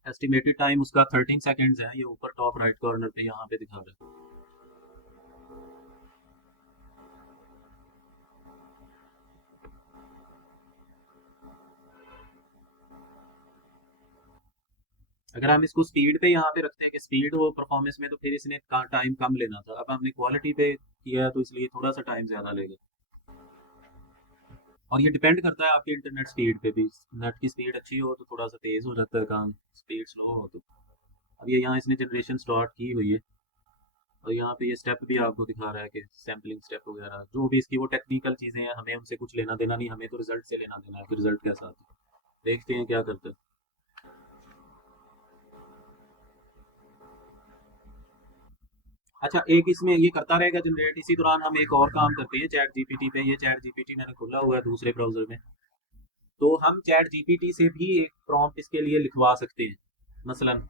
एस्टिमेटेड टाइम उसका 13 सेकेंड्स है, ये ऊपर टॉप राइट कॉर्नर पे यहाँ पे दिखा रहा है। अगर हम इसको स्पीड पे यहाँ पे रखते हैं कि स्पीड हो परफॉर्मेंस में, तो फिर इसने टाइम कम लेना था। अब हमने क्वालिटी पे किया है तो इसलिए थोड़ा सा टाइम ज़्यादा लेगा। और ये डिपेंड करता है आपके इंटरनेट स्पीड पे भी। नेट की स्पीड अच्छी हो तो थोड़ा सा तेज़ हो जाता है काम, स्पीड स्लो हो तो। अब ये यहाँ इसने जनरेशन स्टार्ट की हुई है, और यहाँ पे ये स्टेप भी आपको दिखा रहा है कि सैम्पलिंग स्टेप वगैरह जो भी इसकी वो टेक्निकल चीज़ें हैं, हमें उनसे कुछ लेना देना नहीं, हमें तो रिजल्ट से लेना देना है कि रिजल्ट कैसा आता है। देखते हैं क्या करता है। अच्छा, एक इसमें ये करता रहेगा जनरेट, इसी दौरान हम एक और काम करते हैं चैट जीपीटी पे। ये चैट जीपीटी मैंने खोला हुआ है दूसरे ब्राउजर में, तो हम चैट जीपीटी से भी एक प्रॉम्प्ट इसके लिए लिखवा सकते हैं। मसलन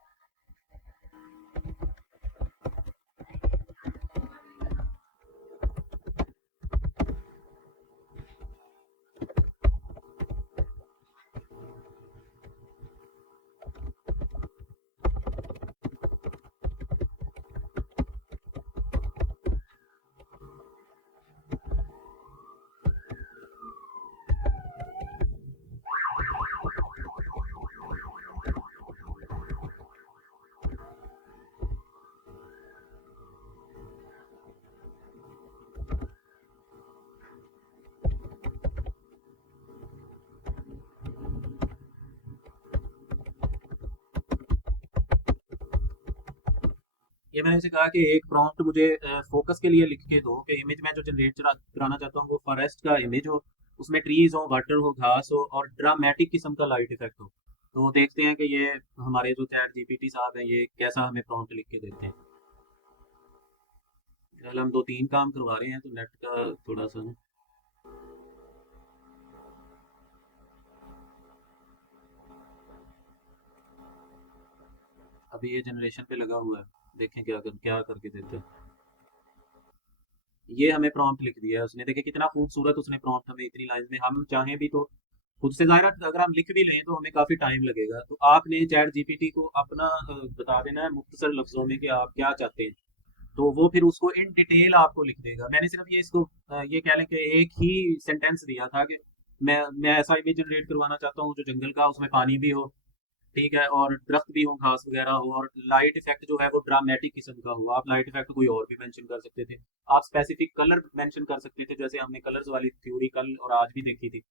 ये मैंने इसे कहा कि एक प्रॉम्प्ट मुझे फोकस के लिए लिख के दो कि इमेज मैं जो जनरेट कराना चाहता हूँ वो फॉरेस्ट का इमेज हो, उसमें ट्रीज हो, वाटर हो, घास हो, और ड्रामेटिक किस्म का लाइट इफेक्ट हो। तो देखते हैं कि ये हमारे जो चैट जीपीटी साहब हैं ये कैसा हमें प्रॉम्प्ट लिख के देते हैं। फिलहाल हम 2-3 काम करवा रहे हैं तो नेट का थोड़ा सा ना। अभी ये जनरेशन पे लगा हुआ है, देखें क्या करके देते हैं। ये हमें प्रॉम्प्ट लिख दिया है उसने, देखिए कितना खूबसूरत उसने प्रॉम्प्ट हमें इतनी लाइन में। हम चाहें भी तो खुद से, ज़ाहिर है अगर हम लिख भी लें तो हमें काफ़ी टाइम लगेगा। तो आपने चैट जीपीटी को अपना बता देना है मुख्तसर लफ्ज़ों में कि आप क्या चाहते हैं, तो वो फिर उसको इन डिटेल आपको लिख देगा। मैंने सिर्फ ये इसको ये कह लें कि एक ही सेंटेंस दिया था कि मैं ऐसा इमेज जनरेट करवाना चाहता हूँ जो जंगल का, उसमें पानी भी हो, ठीक है, और दरख्त भी हो, घास वगैरह हो, और लाइट इफेक्ट जो है वो ड्रामेटिक किस्म का हो। आप लाइट इफेक्ट कोई और भी मेंशन कर सकते थे, आप स्पेसिफिक कलर मेंशन कर सकते थे, जैसे हमने कलर्स वाली थ्योरी कल और आज भी देखी थी।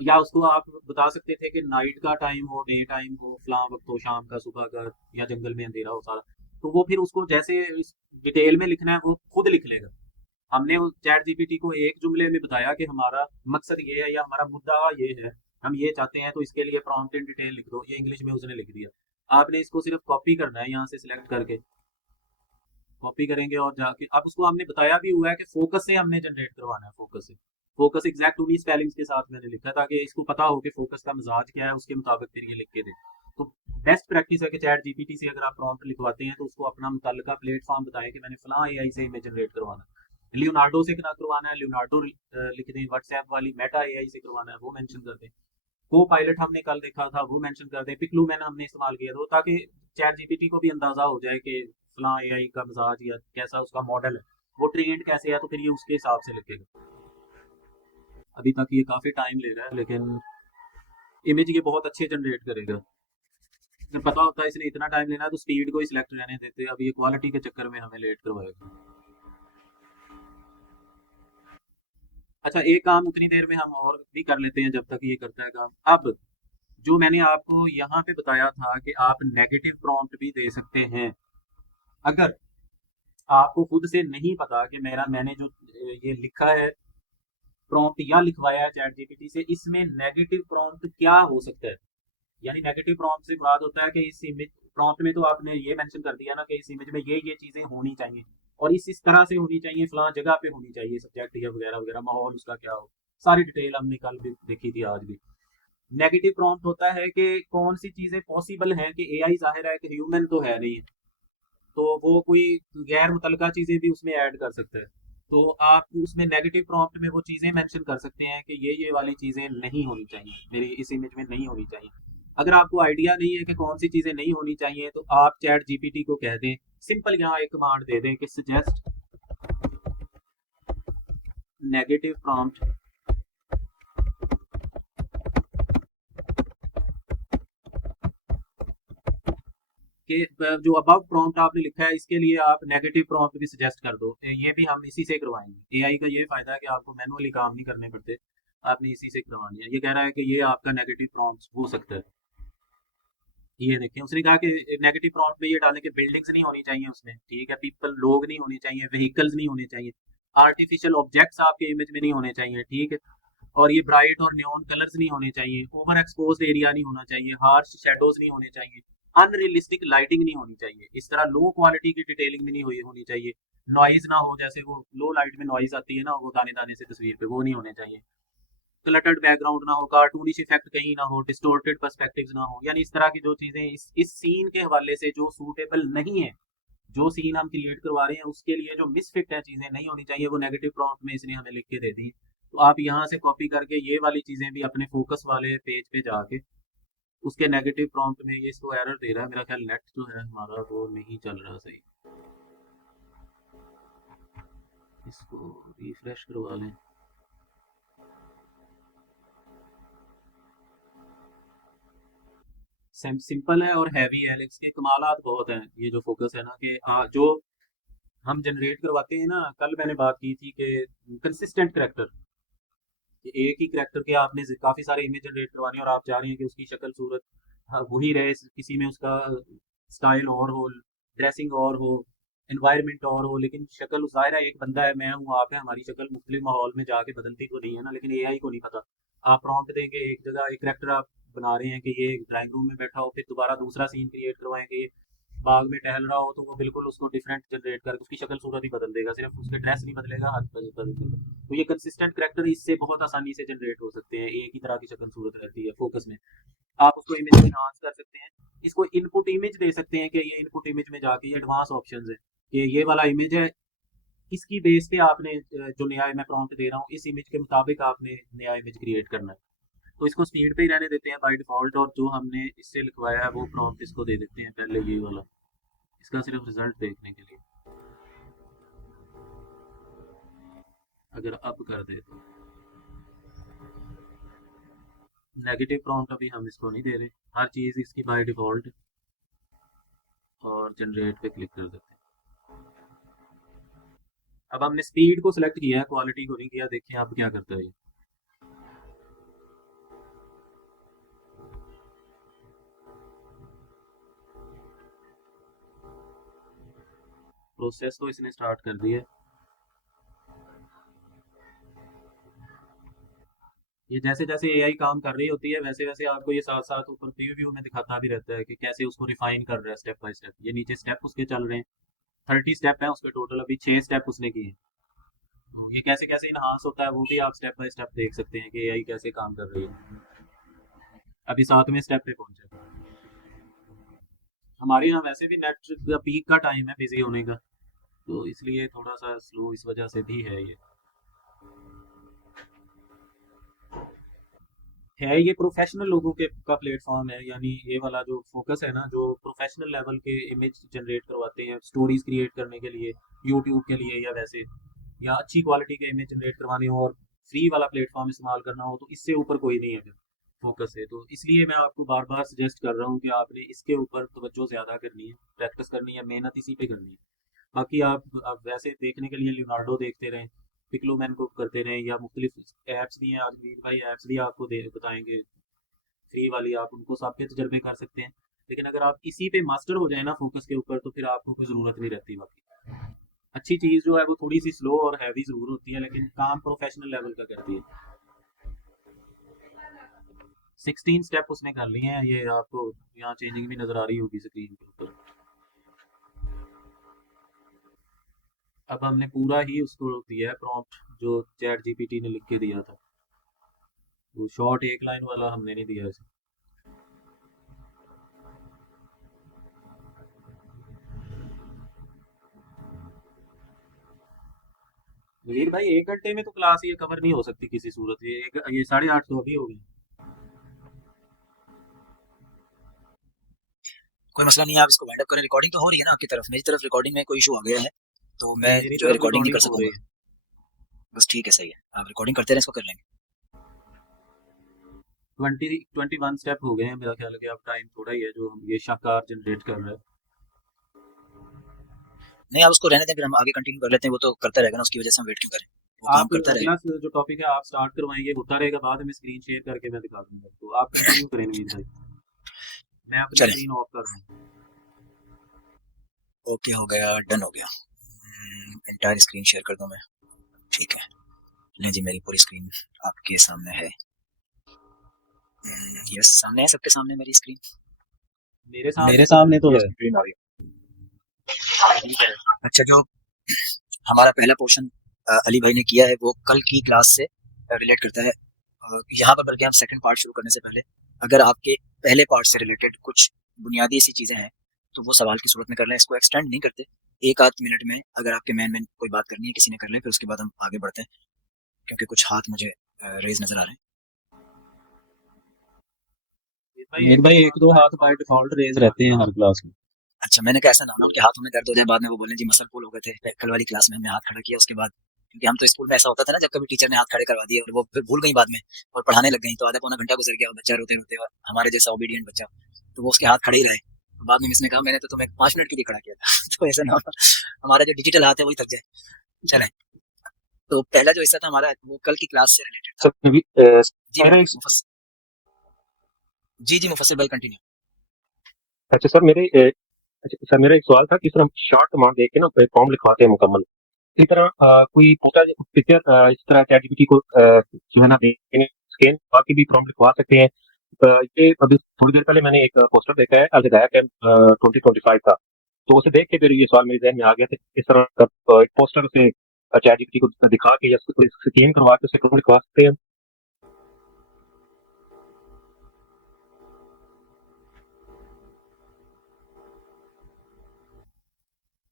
या उसको आप बता सकते थे कि नाइट का टाइम हो, डे टाइम हो, फलां वक्त हो, शाम का, सुबह का, या जंगल में अंधेरा हो सारा। तो वो फिर उसको जैसे इस डिटेल में लिखना है वो खुद लिख लेगा। हमने चैट जीपीटी को एक जुमले में बताया कि हमारा मकसद ये है या हमारा मुद्दा ये है, हम ये चाहते हैं, तो इसके लिए प्रॉम्प्ट इन डिटेल लिख दो। ये इंग्लिश में उसने लिख दिया। आपने इसको सिर्फ कॉपी करना है, यहाँ से सिलेक्ट करके कॉपी करेंगे और जाके अब उसको हमने बताया भी हुआ है कि फोकस से हमने जनरेट करवाना है। फोकस से, फोकस एग्जैक्ट उन्हीं स्पेलिंग्स के साथ मैंने लिखा ताकि इसको पता हो कि फोकस का मिजाज क्या है, उसके मुताबिक फिर ये लिख के दे। तो बेस्ट प्रैक्टिस है कि चैट जीपीटी से अगर आप प्रॉम्प्ट लिखवाते हैं तो उसको अपना मुतल्लिका प्लेटफॉर्म बताएं कि मैंने फलां एआई से इमेज जनरेट करवाना है, लियोनार्डो से ना करवाना है, लियोनार्डो लिख दें, व्हाट्सएप वाली मेटा एआई से करवाना है वो मेंशन कर दें, को पायलट हमने कल देखा था वो मेंशन कर दें, पिकलू मैन हमने इस्तेमाल किया था, ताकि चैट जीपीटी को भी अंदाजा हो जाए कि फलां एआई का मिजाज या कैसा उसका मॉडल है, वो ट्रेंड कैसे है, तो फिर ये उसके हिसाब से लिखेगा। अभी तक ये काफ़ी टाइम ले रहा है, लेकिन इमेज ये बहुत अच्छे जनरेट करेगा। अगर पता होता है इसने इतना टाइम लेना है तो स्पीड को ही सिलेक्ट रहने देते, अब ये क्वालिटी के चक्कर में हमें लेट करवाएगा। अच्छा, एक काम उतनी देर में हम और भी कर लेते हैं जब तक ये करता है काम। अब जो मैंने आपको यहाँ पे बताया था कि आप नेगेटिव प्रॉम्प्ट भी दे सकते हैं। अगर आपको खुद से नहीं पता कि मैंने जो ये लिखा है प्रॉम्प्ट या लिखवाया है चैट जीपीटी से, इसमें नेगेटिव प्रॉम्प्ट क्या हो सकता है। यानी नेगेटिव प्रॉम्प्ट से मुराद होता है कि इस इमेज प्रॉम्प्ट में तो आपने ये मेंशन कर दिया ना कि इस इमेज में ये चीजें होनी चाहिए, और इस तरह से होनी चाहिए, फलां जगह पे होनी चाहिए, सब्जेक्ट या वगैरह वगैरह, माहौल उसका क्या हो, सारी डिटेल हमने कल भी देखी थी, आज भी। नेगेटिव प्रॉम्प्ट होता है कि कौन सी चीज़ें पॉसिबल हैं कि एआई ज़ाहिर है कि ह्यूमन तो है नहीं, तो वो कोई गैर मुतलका चीज़ें भी उसमें ऐड कर सकता है। तो आप उसमें नेगेटिव प्रॉम्प्ट में वो चीज़ें मेंशन कर सकते हैं कि ये वाली चीज़ें नहीं होनी चाहिए, मेरी इस इमेज में नहीं होनी चाहिए। अगर आपको आइडिया नहीं है कि कौन सी चीज़ें नहीं होनी चाहिए, तो आप चैट जीपीटी को कह दें, सिंपल यहाँ एक कमांड दे दें कि सजेस्ट नेगेटिव प्रॉम्प्ट कि जो अबव प्रॉम्प्ट आपने लिखा है इसके लिए आप नेगेटिव प्रॉम्प्ट भी सजेस्ट कर दो। ये भी हम इसी से करवाएंगे। एआई का ये फायदा है कि आपको मैनुअली काम नहीं करने पड़ते, आपने इसी से करवानी है। ये कह रहा है कि ये आपका नेगेटिव प्रॉम्प्ट हो सकता है। ये देखिए, उसने कहा कि नेगेटिव प्रॉम्प्ट में ये डालें कि बिल्डिंग्स नहीं होनी चाहिए उसमें, ठीक है, पीपल लोग नहीं होने चाहिए, व्हीकल्स नहीं होने चाहिए, आर्टिफिशियल ऑब्जेक्ट्स आपके इमेज में नहीं होने चाहिए, ठीक है, और ये ब्राइट और न्योन कलर्स नहीं होने चाहिए, ओवर एक्सपोज्ड एरिया नहीं होना चाहिए, हार्श शेडोज नहीं होने चाहिए, अनरियलिस्टिक लाइटिंग नहीं होनी चाहिए, इस तरह लो क्वालिटी की डिटेलिंग भी नहीं होनी चाहिए, नॉइज ना हो, जैसे वो लो लाइट में नॉइज आती है ना, वो दाने दाने से तस्वीर पे, वो नहीं होने चाहिए, क्लटर्ड बैकग्राउंड ना हो, कार्टूनिश इफेक्ट कहीं ना हो, डिस्टोर्टेड पर्सपेक्टिव्स ना हो, यानी इस तरह की जो चीजें इस सीन के हवाले से जो सूटेबल नहीं है, जो सीन हम क्रिएट करवा रहे हैं उसके लिए जो मिसफिट है, चीजें नहीं होनी चाहिए, वो नेगेटिव प्रॉम्प्ट में इसने हमें लिख के दे दी। तो आप यहाँ से कॉपी करके ये वाली चीजें भी अपने फोकस वाले पेज पे जाके उसके नेगेटिव प्रॉम्प्ट में, ये इसको एरर दे रहा है, मेरा ख्याल नेट जो है हमारा वो नहीं चल रहा सही, इसको रिफ्रेश करवा लें। सिंपल है और हैवी है, लेकिन इसके कमालात बहुत हैं। ये जो फोकस है ना कि जो हम जनरेट करवाते हैं ना, कल मैंने बात की थी कि कंसिस्टेंट करेक्टर, कि एक ही करेक्टर के आपने काफी सारे इमेज जनरेट करवाने और आप चाह रहे हैं कि उसकी शक्ल सूरत वही रहे, किसी में उसका स्टाइल और हो, ड्रेसिंग और हो, एनवायरनमेंट और हो, लेकिन शक्ल जाहिर है एक बंदा है, मैं हूँ, आप है, हमारी शक्ल मुख्तलिफ माहौल में जाके बदलती तो नहीं है ना, लेकिन एआई को नहीं पता। आप प्रॉम्प्ट देंगे एक जगह, एक करेक्टर आप बना रहे हैं कि ये ड्राइंग रूम में बैठा हो, फिर दोबारा दूसरा सीन क्रिएट करवाएंगे, ये बाग में टहल रहा हो, तो वो बिल्कुल उसको डिफरेंट जनरेट करके उसकी शक्ल सूरत ही बदल देगा, सिर्फ उसके ड्रेस नहीं बदलेगा, हाथ बदल देगा। तो ये कंसिस्टेंट करेक्टर इससे बहुत आसानी से जनरेट हो सकते हैं, एक ही तरह की शक्ल सूरत रहती है फोकस में। आप उसको इमेज में इनहांस कर सकते हैं, इसको इनपुट इमेज दे सकते हैं कि ये इनपुट इमेज में जाके ये एडवांस ऑप्शंस है कि ये वाला इमेज है, इसकी बेस पे आपने जो नया मैं प्रॉम्प्ट दे रहा हूँ इस इमेज के मुताबिक आपने नया इमेज क्रिएट करना है। तो इसको स्पीड पे ही रहने देते हैं बाय डिफॉल्ट, और जो हमने इससे लिखवाया है वो प्रॉम्प्ट इसको दे देते हैं पहले, ये वाला, इसका सिर्फ रिजल्ट देखने के लिए। अगर अब कर दे तो नेगेटिव प्रॉम्प्ट अभी हम इसको नहीं दे रहे, हर चीज़ इसकी बाय डिफॉल्ट, और जनरेट पे क्लिक कर देते हैं। अब हमने स्पीड को सिलेक्ट किया है, क्वालिटी को नहीं किया, देखिए अब क्या करता है ये। प्रोसेस तो इसने स्टार्ट कर दी है। ये जैसे जैसे एआई काम कर रही होती है वैसे वैसे आपको ये साथ साथ ऊपर प्रीव्यू में दिखाता भी रहता है कि कैसे उसको रिफाइन कर रहा है स्टेप बाय स्टेप। ये नीचे स्टेप उसके चल रहे हैं, 30 स्टेप हैं उसके टोटल, अभी 6 स्टेप उसने किए हैं। तो ये कैसे कैसे इनहांस होता है वो भी आप स्टेप बाय स्टेप देख सकते हैं कि एआई कैसे काम कर रही है। अभी 7वें स्टेप पे पहुंचे। हमारे यहाँ वैसे भी नेट का पीक का टाइम है बिजी होने का, तो इसलिए थोड़ा सा स्लो इस वजह से भी है। ये प्रोफेशनल लोगों के का प्लेटफॉर्म है, यानी ये वाला जो फोकस है ना, जो प्रोफेशनल लेवल के इमेज जनरेट करवाते हैं स्टोरीज क्रिएट करने के लिए, यूट्यूब के लिए, या वैसे, या अच्छी क्वालिटी के इमेज जनरेट करवाने हो और फ्री वाला प्लेटफॉर्म इस्तेमाल करना हो, तो इससे ऊपर कोई नहीं है फिर फोकस है। तो इसलिए मैं आपको बार बार सजेस्ट कर रहा हूँ कि आपने इसके ऊपर तवज्जो ज़्यादा करनी है, प्रैक्टिस करनी है, मेहनत इसी पे करनी है। बाकी आप वैसे देखने के लिए लियोनार्डो देखते रहें, पिक्लोमैन को करते रहें, या मुख्तलिफ ऐप्स भी हैं, आज वीर भाई ऐप्स भी आपको दे बताएंगे फ्री वाली, आप उनको सब पे तजर्बे कर सकते हैं। लेकिन अगर आप इसी पे मास्टर हो जाए ना फोकस के ऊपर, तो फिर आपको कोई ज़रूरत नहीं रहती बाकी। अच्छी चीज़ जो है वो थोड़ी सी स्लो और हैवी ज़रूर होती है, लेकिन काम प्रोफेशनल लेवल का करती है। 16 स्टेप उसने कर लिए हैं, ये आपको यहाँ चेंजिंग भी नज़र आ रही होगी स्क्रीन के ऊपर। अब हमने पूरा ही उसको दिया है प्रॉम्प्ट जो चैट जीपीटी ने लिख के दिया था। वो शॉर्ट एक लाइन वाला हमने नहीं दिया इसे। वीर भाई 1 घंटे में तो क्लास ये कवर नहीं हो सकती किसी सूरत। ये 8:30 तो अभी हो गई। कोई मसला नहीं है, आप इसको वाइंड अप करें। रिकॉर्डिंग तो हो रही है ना आपकी तरफ? मेरी तरफ रिकॉर्डिंग में कोई इशू आ गया है तो मैं मेरी जो है तरफ रिकॉर्डिंग नहीं रिकॉर्डिंग कर तो हो रही सकूंगा। है। बस ठीक है, सही है, आप रिकॉर्डिंग करते रहें, इसको कर लेंगे। 21 स्टेप हो गए हैं मेरा ख्याल है कि अब टाइम थोड़ा ही है जो हम ये शाकार जनरेट कर रहे हैं। नहीं, आप उसको रहने दें, फिर हम आगे कंटिन्यू कर लेते हैं। वो तो करता रहेगा ना, उसकी वजह से हम वेट क्यों करें, वो काम आप करता अगला रहेगा। जो टॉपिक है आप स्टार्ट करवाएंगे, होता रहेगा, बाद में स्क्रीन शेयर करके मैं दिखा दूंगा, तो आप कंटिन्यू करें वीर भाई। मैं अपनी चलें, स्क्रीन ऑफ कर रहा हूँ। ओके हो गया, डन हो गया। इंटायर स्क्रीन शेयर कर दूं मैं? ठीक है, लें जी, मेरी पूरी स्क्रीन आपके सामने है। यस, सामने है, सबके सामने मेरी स्क्रीन। मेरे सामने मेरे तो है। सामने तो है स्क्रीन आ रही ठीक है। है। अच्छा, जो हमारा पहला पोर्शन अली भाई ने किया है वो कल की क्लास से रिलेट करता है। यहाँ पर बल्कि हम सेकंड पार्ट शुरू करने से पहले अगर आपके पहले पार्ट से रिलेटेड कुछ बुनियादी सी चीजें हैं तो वो सवाल की सूरत में कर लें, इसको एक्सटेंड नहीं करते। 1 आध मिनट में अगर आपके मैन कोई बात करनी है किसी ने कर लें, फिर उसके बाद हम आगे बढ़ते हैं, क्योंकि कुछ हाथ मुझे रेज नजर आ रहे हैं। वीर भाई मीर एक भाई दो एक हाथ दो बाय हाथ बाय डिफॉल्ट डिफॉल्ट रेज रहते हैं हर क्लास में। अच्छा, मैंने कहा ऐसा ना हो ना उनके हाथों में दर्द हो जाए, बाद में वो बोले जी मसल पुल हो गए थे कल वाली क्लास में, हमने हाथ खड़ा किया उसके बाद। क्योंकि हम तो स्कूल में ऐसा होता था ना, जब कभी टीचर ने हाथ खड़े करवा दिए और वो फिर भूल गई बाद में और पढ़ाने लग गई, तो आधा पौना घंटा गुजर गया और बच्चा रोते रोते, हमारे जैसा ओबीडियंट बच्चा, तो वो उसके हाथ खड़े ही रहे। तो बाद में मिस ने कहा मैंने तो तुम्हें 5 मिनट के लिए खड़ा किया था तो ऐसा ना हो हमारा जो डिजिटल हाथ है वही थक जाए। चले, तो पहला जो हिस्सा था हमारा वो कल की क्लास से रिलेटेड था। सर भी जी मेरे जी मुफस्सिल भाई कंटिन्यू। अच्छा सर मेरे अच्छा सर मेरा एक सवाल था कि सर हम शॉर्ट कमांड देख के ना फॉर्म लिखवाते हैं मुकम्मल, इसी तरह कोई पोस्टर पिक्चर इस तरह चैट जीपीटी को जो है ना स्कैन बाकी भी प्रॉम्प्ट लिखवा सकते हैं। ये अभी थोड़ी देर पहले मैंने एक पोस्टर देखा है अलगाया कैंप 2025 का, तो उसे देख के फिर ये सवाल मेरे जहन में आ गया था कि इस तरह का एक पोस्टर से चैट जीपीटी को दिखा के या स्कैन करवा के उसे प्रॉम्प्ट लिखवा सकते हैं।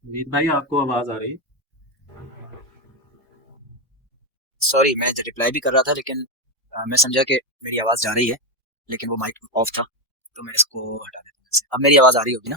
वीर भाई आपको आवाज आ रही है? सॉरी, मैं रिप्लाई भी कर रहा था लेकिन मैं समझा कि मेरी आवाज़ जा रही है, लेकिन वो माइक ऑफ था, तो मैं इसको हटा देता हूँ इससे। अब मेरी आवाज़ आ रही होगी ना?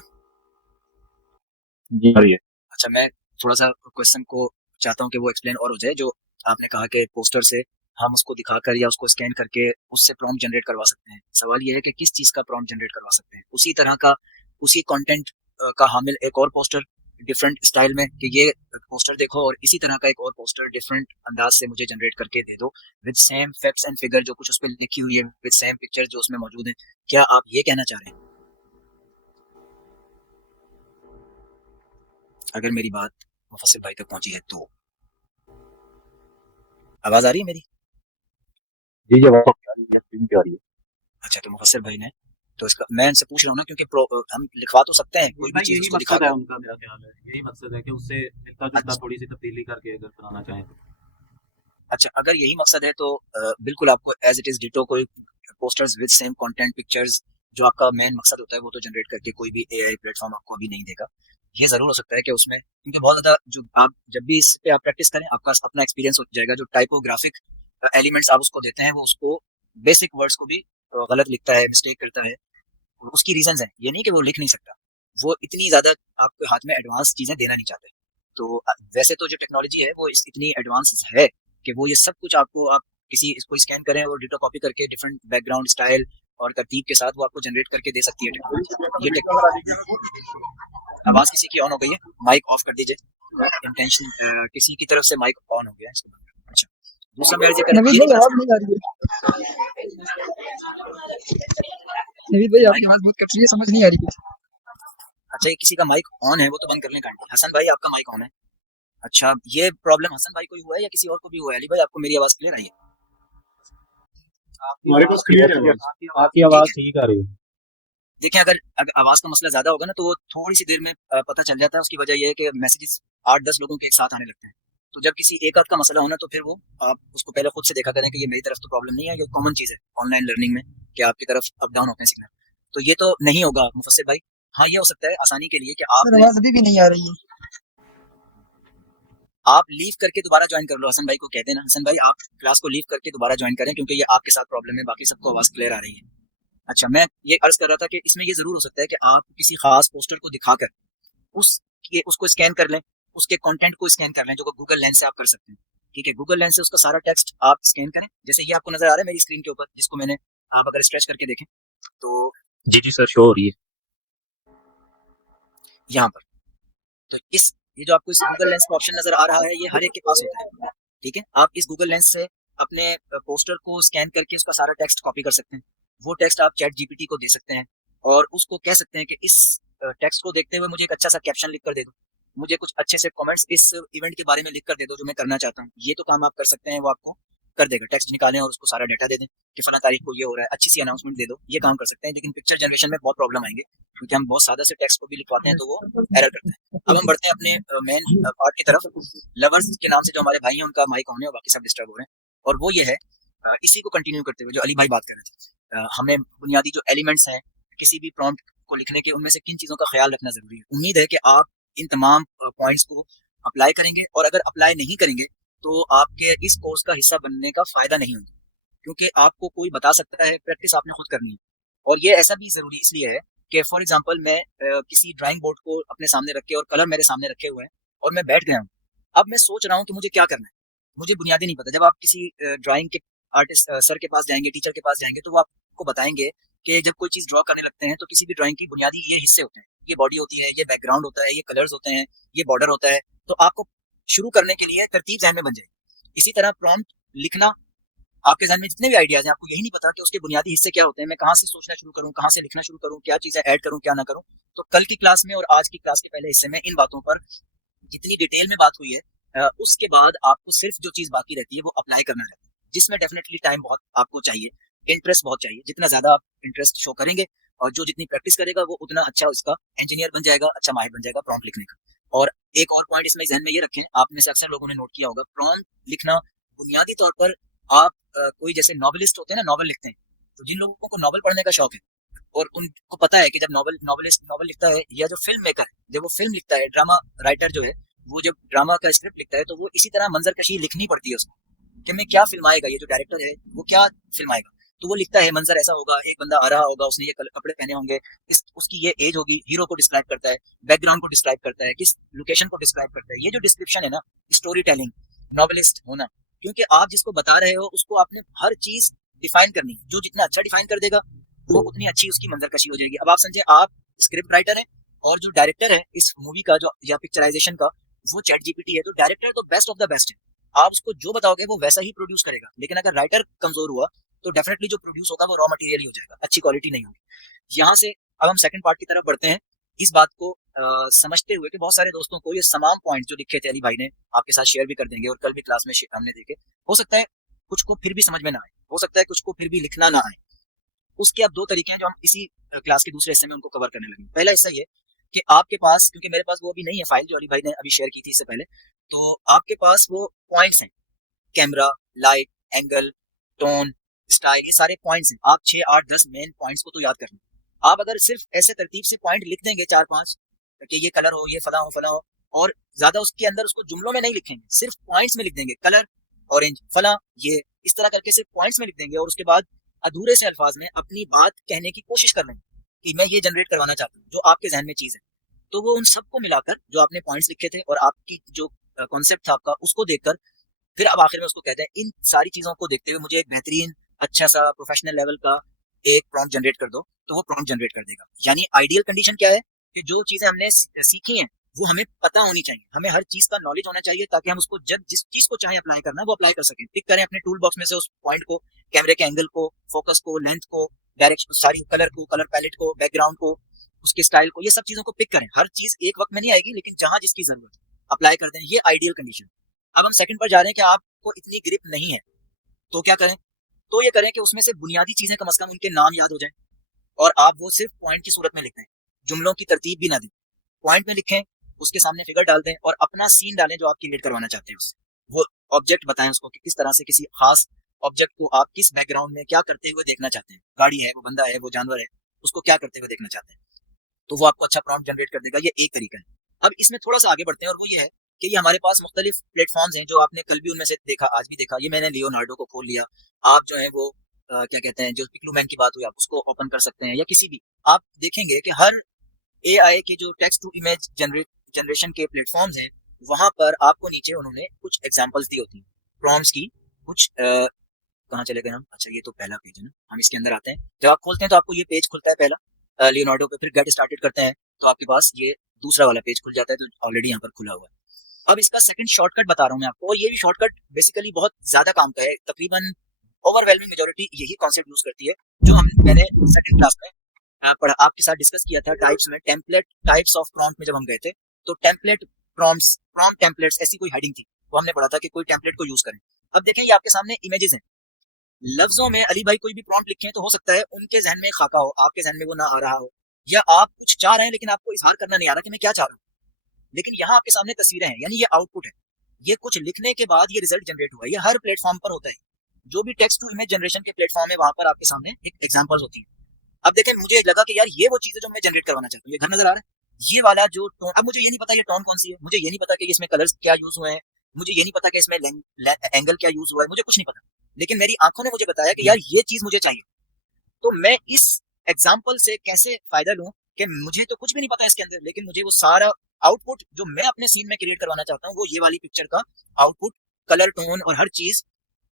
जी आ रही है। अच्छा, मैं थोड़ा सा क्वेश्चन को चाहता हूँ कि वो एक्सप्लेन और हो जाए। जो आपने कहा कि पोस्टर से हम उसको दिखाकर या उसको स्कैन करके उससे प्रॉम्प्ट जनरेट करवा सकते हैं। सवाल ये है कि किस चीज़ का प्रॉम्प्ट जनरेट करवा सकते हैं? उसी तरह का, उसी कंटेंट का हामिल एक और पोस्टर डिफरेंट स्टाइल में, कि ये पोस्टर देखो और इसी तरह का एक और पोस्टर डिफरेंट अंदाज से मुझे जनरेट करके दे दो with same facts and figure जो कुछ उस पर लिखी हुई है, विद सेम पिक्चर जो उसमें मौजूद है। क्या आप ये कहना चाह रहे हैं? अगर मेरी बात मुफस्सिल भाई तक पहुंची है तो आवाज आ रही है मेरी? जी ये बात आ रही है, स्क्रीन पे आ रही है। अच्छा, तो मुफस्सिल भाई ने तो इसका मैं इनसे पूछ रहा हूँ ना, क्योंकि हम लिखवा तो सकते हैं वीर कोई भी भाई चीज यही उसको मकसद है दिखाकर। उनका, मेरा ख्याल है यही मकसद है कि उससे मिलता जुलता अच्छा, थोड़ी सी तब्दीली करके अगर कराना चाहें तो। अच्छा, अगर यही मकसद है तो बिल्कुल आपको एज इट इज डिटो कोई posters with same content pictures, जो आपका मेन मकसद होता है वो तो जनरेट करके कोई भी एआई प्लेटफॉर्म आपको अभी नहीं देगा। ये जरूर हो सकता है कि उसमें, क्योंकि बहुत ज्यादा जो आप जब भी इस पे आप प्रैक्टिस करें आपका अपना एक्सपीरियंस हो जाएगा। जो टाइपोग्राफिक एलिमेंट्स आप उसको देते हैं वो उसको बेसिक वर्ड्स को भी गलत लिखता है, मिस्टेक करता है। और उसकी रीजंस हैं, ये नहीं कि वो लिख नहीं सकता, वो इतनी ज्यादा आपके हाथ में एडवांस चीजें देना नहीं चाहते। तो वैसे तो जो टेक्नोलॉजी है वो इतनी एडवांस है कि वो ये सब कुछ आपको, आप किसी इसको स्कैन करें और डिटो कॉपी करके डिफरेंट बैकग्राउंड स्टाइल और तरतीब के साथ वो आपको जनरेट करके दे सकती है टेक्नोलॉजी। ये आवाज किसी की ऑन हो गई है, माइक ऑफ कर दीजिए। इंटेंशन किसी की तरफ से माइक ऑन हो गया है इसको। अच्छा, दूसरा मैं अर्ज कर नवीद ये भाई नहीं आवाज नहीं आ रही है। नवीद भाई आपकी आवाज बहुत कट रही है, समझ नहीं आ रही कुछ। अच्छा, ये किसी का माइक ऑन है वो तो बंद कर लें। हसन भाई आपका माइक ऑन है। अच्छा, ये प्रॉब्लम हसन भाई को ही हुआ है या किसी और को भी हुआ है? अली भाई आपको मेरी आवाज क्लियर आई है? हमारे पास क्लियर है, आपकी आपकी आवाज आवाज ठीक है, ठीक आ रही है। देखिए, अगर आवाज का मसला ज्यादा होगा ना तो वो थोड़ी सी देर में पता चल जाता है। उसकी वजह ये है कि मैसेजेस 8-10 लोगों के एक साथ आने लगते हैं। तो जब किसी एक आध का मसला होना तो फिर वो आप उसको पहले खुद से देखा करें कि ये मेरी तरफ तो प्रॉब्लम नहीं है, ये कॉमन चीज़ है ऑनलाइन लर्निंग में कि आपकी तरफ अप डाउन होते हैं सिग्नल। तो ये तो नहीं होगा मुफस्सिल भाई। हाँ, ये हो सकता है आसानी के लिए कि सर आपने आवाज अभी भी नहीं आ रही है। आप लीव करके दोबारा ज्वाइन कर लो। हसन भाई को कह देना, हसन भाई आप क्लास को लीव करके दोबारा ज्वाइन करें, क्योंकि ये आपके साथ प्रॉब्लम है, बाकी सबको आवाज़ क्लियर आ रही है। अच्छा, मैं ये अर्ज कर रहा था कि इसमें ये ज़रूर हो सकता है कि आप किसी खास पोस्टर को दिखाकर उसको स्कैन कर लें, उसके कंटेंट को स्कैन कर लें, जो गूगल लेंस से आप कर सकते हैं। ठीक है, गूगल लेंस से उसका सारा टेक्स्ट आप स्कैन करें, जैसे ये आपको नजर आ रहा है मेरी स्क्रीन के ऊपर, जिसको मैंने आप अगर स्ट्रेच करके देखें तो जी जी सर, शो हो रही है। यहाँ पर तो ये जो आपको इस गूगल लेंस का ऑप्शन नजर आ रहा है, ये हर एक के पास होता है। ठीक है, आप इस गूगल लेंस से अपने पोस्टर को स्कैन करके उसका सारा टेक्स्ट कॉपी कर सकते हैं। वो टेक्स्ट आप चैट जीपीटी को दे सकते हैं और उसको कह सकते हैं कि इस टेक्स्ट को देखते हुए मुझे एक अच्छा सा कैप्शन लिख कर दे दो, मुझे कुछ अच्छे से कमेंट्स इस इवेंट के बारे में लिख कर दे दो जो मैं करना चाहता हूँ। ये तो काम आप कर सकते हैं, वो आपको कर देगा। टेक्स्ट निकालें और उसको सारा डाटा दे दें कि फला तारीख को ये हो रहा है, अच्छी सी अनाउंसमेंट दे दो, ये काम कर सकते हैं। लेकिन पिक्चर जनरेशन में बहुत प्रॉब्लम आएंगे, क्योंकि हम बहुत सादा से टेक्स्ट को भी लिखवाते हैं तो वो एरर करते हैं। अब हम बढ़ते हैं अपने मेन पार्ट की तरफ। लवर्स के नाम से जो हमारे भाई हैं उनका माइक ऑन है और बाकी सब डिस्टर्ब हो रहे हैं, और वो ये है इसी को कंटिन्यू करते हुए जो अली भाई बात कर रहे थे, हमें बुनियादी जो एलिमेंट्स हैं किसी भी प्रॉम्प्ट को लिखने के, उनमें से किन चीज़ों का ख्याल रखना ज़रूरी है। उम्मीद है कि आप इन तमाम पॉइंट्स को अप्लाई करेंगे, और अगर अप्लाई नहीं करेंगे तो आपके इस कोर्स का हिस्सा बनने का फ़ायदा नहीं होगा, क्योंकि आपको कोई बता सकता है, प्रैक्टिस आपने खुद करनी है। और ये ऐसा भी ज़रूरी इसलिए है कि फॉर एग्जांपल मैं किसी ड्राइंग बोर्ड को अपने सामने रख के और कलर मेरे सामने रखे हुए हैं और मैं बैठ गया हूँ, अब मैं सोच रहा हूँ कि मुझे क्या करना है, मुझे बुनियादी नहीं पता। जब आप किसी ड्राइंग के आर्टिस्ट सर के पास जाएंगे, टीचर के पास जाएंगे, तो वो आपको बताएंगे कि जब कोई चीज़ ड्रॉ करने लगते हैं तो किसी भी ड्राइंग की बुनियादी ये हिस्से होते हैं, ये बॉडी होती है, ये बैकग्राउंड होता है, ये कलर्स होते हैं, ये बॉर्डर होता है। तो आपको शुरू करने के लिए तरतीब ज़हन में बन जाएगी। इसी तरह प्रॉम्प्ट लिखना, आपके ज़हन में जितने भी आइडियाज़ हैं, आपको यही नहीं पता कि उसके बुनियादी हिस्से क्या होते हैं, मैं कहाँ से सोचना शुरू करूँ, कहाँ से लिखना शुरू करूँ, क्या चीज़ें ऐड करूँ, क्या ना करूँ। तो कल की क्लास में और आज की क्लास के पहले हिस्से में इन बातों पर जितनी डिटेल में बात हुई है, उसके बाद आपको सिर्फ जो चीज़ बाकी रहती है वो अप्लाई करना रहता है, जिसमें डेफिनेटली टाइम बहुत आपको चाहिए, इंटरेस्ट बहुत चाहिए। जितना ज़्यादा आप इंटरेस्ट शो करेंगे और जो जितनी प्रैक्टिस करेगा वो उतना अच्छा उसका इंजीनियर बन जाएगा, अच्छा माहिर बन जाएगा प्रॉम्प्ट लिखने का। और एक और पॉइंट इसमें ज़हन में ये रखें, आप में से अक्सर लोगों ने नोट किया होगा, प्रॉम्प्ट लिखना बुनियादी तौर पर आप कोई जैसे नॉवलिस्ट होते हैं ना, नॉवल लिखते हैं, तो जिन लोगों को नॉवल पढ़ने का शौक है और उनको पता है कि जब नॉवलिस्ट नॉवल लिखता है, या जो फिल्म मेकर है जब वो फिल्म लिखता है, ड्रामा राइटर जो है वो जब ड्रामा का स्क्रिप्ट लिखता है, तो वो इसी तरह मंजर कशी लिखनी पड़ती है उसको कि मैं क्या फिल्माएगा, ये जो डायरेक्टर है वो क्या फिल्माएगा। तो वो लिखता है मंजर ऐसा होगा, एक बंदा आ रहा होगा, उसने ये कपड़े पहने होंगे, उसकी ये एज होगी, हीरो को डिस्क्राइब करता है, बैकग्राउंड को डिस्क्राइब करता है, किस लोकेशन को डिस्क्राइब करता है। ये जो डिस्क्रिप्शन है ना, स्टोरी टेलिंग, नॉवलिस्ट होना, क्योंकि आप जिसको बता रहे हो उसको आपने हर चीज डिफाइन करनी है। जो जितना अच्छा डिफाइन कर देगा वो उतनी अच्छी उसकी मंजर कशी हो जाएगी। अब आप समझे, आप स्क्रिप्ट राइटर है और जो डायरेक्टर है इस मूवी का जो या पिक्चराइजेशन का, वो चैट जीपीटी है। तो डायरेक्टर तो बेस्ट ऑफ द बेस्ट है, आप उसको जो बताओगे वो वैसा ही प्रोड्यूस करेगा। लेकिन अगर राइटर कमजोर हुआ तो डेफिनेटली जो प्रोड्यूस होगा वो रॉ मटेरियल ही हो जाएगा, अच्छी क्वालिटी नहीं होगी। यहाँ से अब हम सेकंड पार्ट की तरफ बढ़ते हैं, इस बात को समझते हुए कि बहुत सारे दोस्तों को ये तमाम पॉइंट जो लिखे थे अली भाई ने आपके साथ शेयर भी कर देंगे, और कल भी क्लास में हमने देखे। हो सकता है कुछ को फिर भी समझ में ना आए, हो सकता है कुछ को फिर भी लिखना ना आए। उसके अब दो तरीके हैं जो हम इसी क्लास के दूसरे हिस्से में उनको कवर करने लगे। पहला हिस्सा ये कि आपके पास, क्योंकि मेरे पास वो अभी नहीं है फाइल जो अली भाई ने अभी शेयर की थी इससे पहले, तो आपके पास वो पॉइंट्स हैं, camera, light, angle, tone, style, ये सारे पॉइंट्स हैं। आप 6, 8, 10 मेन पॉइंट्स को तो याद करना। आप अगर सिर्फ ऐसे तरतीब से पॉइंट लिख देंगे 4-5 कि ये कलर हो, ये फला हो, और ज्यादा उसके अंदर उसको जुमलों में नहीं लिखेंगे, सिर्फ पॉइंट्स में लिख देंगे, कलर, ऑरेंज, फला, ये इस तरह करके सिर्फ पॉइंट्स में लिख देंगे, और उसके बाद अधूरे से अल्फाज में अपनी बात कहने की कोशिश कर लेंगे कि मैं ये जनरेट करवाना चाहता हूँ, जो आपके जहन में चीज है। तो वो उन सबको मिलाकर जो आपने पॉइंट्स लिखे थे और आपकी जो कॉन्सेप्ट था आपका, उसको देखकर फिर अब आखिर में उसको कहते हैं, इन सारी चीजों को देखते हुए मुझे एक बेहतरीन अच्छा सा प्रोफेशनल लेवल का एक प्रॉम्प्ट जनरेट कर दो, तो वो प्रॉम्प्ट जनरेट कर देगा। यानी आइडियल कंडीशन क्या है कि जो चीजें हमने सीखी हैं वो हमें पता होनी चाहिए, हमें हर चीज का नॉलेज होना चाहिए, ताकि हम उसको जब जिस चीज को चाहे अप्लाई करना है वो अप्लाई कर सकें। पिक करें अपने टूल बॉक्स में से उस पॉइंट को, कैमरे के एंगल को, फोकस को, लेंथ को, डायरेक्शन, सारी कलर को, कलर पैलेट को, बैकग्राउंड को, उसके स्टाइल को, ये सब चीजों को पिक करें। हर चीज एक वक्त में नहीं आएगी, लेकिन जहां जिसकी जरूरत है अप्लाई कर दें, ये आइडियल कंडीशन। अब हम सेकंड पर जा रहे हैं कि आपको इतनी ग्रिप नहीं है, तो क्या करें? तो ये करें कि उसमें से बुनियादी चीजें कम से कम उनके नाम याद हो जाएं, और आप वो सिर्फ पॉइंट की सूरत में लिख दें, जुमलों की तरतीब भी ना दें। पॉइंट में लिखें, उसके सामने फिगर डाल दें और अपना सीन डालें जो आप क्रिएट करवाना चाहते हैं उससे। वो ऑब्जेक्ट बताएं उसको कि किस तरह से किसी खास ऑब्जेक्ट को आप किस बैकग्राउंड में क्या करते हुए देखना चाहते हैं। गाड़ी है, वो बंदा है, वो जानवर है, उसको क्या करते हुए देखना चाहते हैं। तो वो आपको अच्छा प्रॉम्प्ट जनरेट कर देगा। ये एक तरीका है। अब इसमें थोड़ा सा आगे बढ़ते हैं और वो ये है कि ये हमारे पास मुख्तलिफ प्लेटफॉर्म्स हैं जो आपने कल भी उनमें से देखा, आज भी देखा। ये मैंने लियोनार्डो को खोल लिया। आप जो है वो क्या कहते हैं, जो पिक्लूमैन की बात हुई, आप उसको ओपन कर सकते हैं, या किसी भी। आप देखेंगे कि हर एआई के जो टेक्स्ट टू इमेज जनरेशन के प्लेटफॉर्म्स हैं, वहां पर आपको नीचे उन्होंने कुछ एग्जांपल्स दी होती हैं प्रॉम्प्ट्स की। कुछ कहाँ चले गए हम? अच्छा, ये तो पहला पेज है ना, हम इसके अंदर आते हैं। जब आप खोलते हैं तो आपको ये पेज खुलता है पहला लियोनार्डो पे, फिर गेट स्टार्टेड करते हैं तो आपके पास ये दूसरा वाला पेज खुल जाता है, जो ऑलरेडी यहाँ पर खुला हुआ है। अब इसका सेकंड शॉर्टकट बता रहा हूँ मैं आपको, और ये भी शॉर्टकट बेसिकली बहुत ज्यादा काम का है। तकरीबन ओवरवेलमिंग मेजोरिटी यही कॉन्सेप्ट यूज करती है, जो मैंने सेकंड क्लास में पढ़ा, आपके साथ डिस्कस किया था टाइप्स में। टेम्पलेट टाइप्स ऑफ प्रॉम्प्ट में जब हम गए थे, तो टेम्पलेट प्रॉम्प्ट्स, प्रॉम्प्ट टेम्पलेट्स, ऐसी कोई हेडिंग थी, वो हमने पढ़ा था कि कोई टेम्पलेट को यूज करें। अब देखें, ये आपके सामने इमेजेस हैं। लफ्जों में अली भाई कोई भी प्रॉम्प्ट लिखे तो हो सकता है उनके जहन में खाका हो, आपके जहन में वो ना आ रहा हो, या आप कुछ चाह रहे हैं लेकिन आपको इजहार करना नहीं आ रहा कि मैं क्या चाह रहा हूँ। लेकिन यहाँ आपके सामने तस्वीरें हैं, यानी ये आउटपुट है। ये कुछ लिखने के बाद ये रिजल्ट जनरेट हुआ है। ये हर प्लेटफॉर्म पर होता है। जो भी टेक्स्ट टू इमेज जनरेशन के प्लेटफॉर्म है, वहां पर आपके सामने एक एग्जांपल्स होती है। अब देखें, मुझे लगा कि यार ये वो चीज है जो मैं जनरेट करवाना चाहता हूँ। ये घर नजर आ रहा है, ये वाला जो टोन। अब मुझे ये नहीं पता ये टोन कौन सी है, मुझे ये नहीं पता कि इसमें कलर्स क्या यूज हुए हैं, मुझे ये नहीं पता कि इसमें एंगल क्या यूज हुआ है, मुझे कुछ नहीं पता। लेकिन मेरी आंखों ने मुझे बताया कि यार ये चीज मुझे चाहिए। तो मैं इस एग्जाम्पल से कैसे फायदा लूं कि मुझे तो कुछ भी नहीं पता इसके अंदर, लेकिन मुझे वो सारा आउटपुट जो मैं अपने सीन में क्रिएट करवाना चाहता हूँ, वो ये वाली पिक्चर का आउटपुट, कलर टोन और हर चीज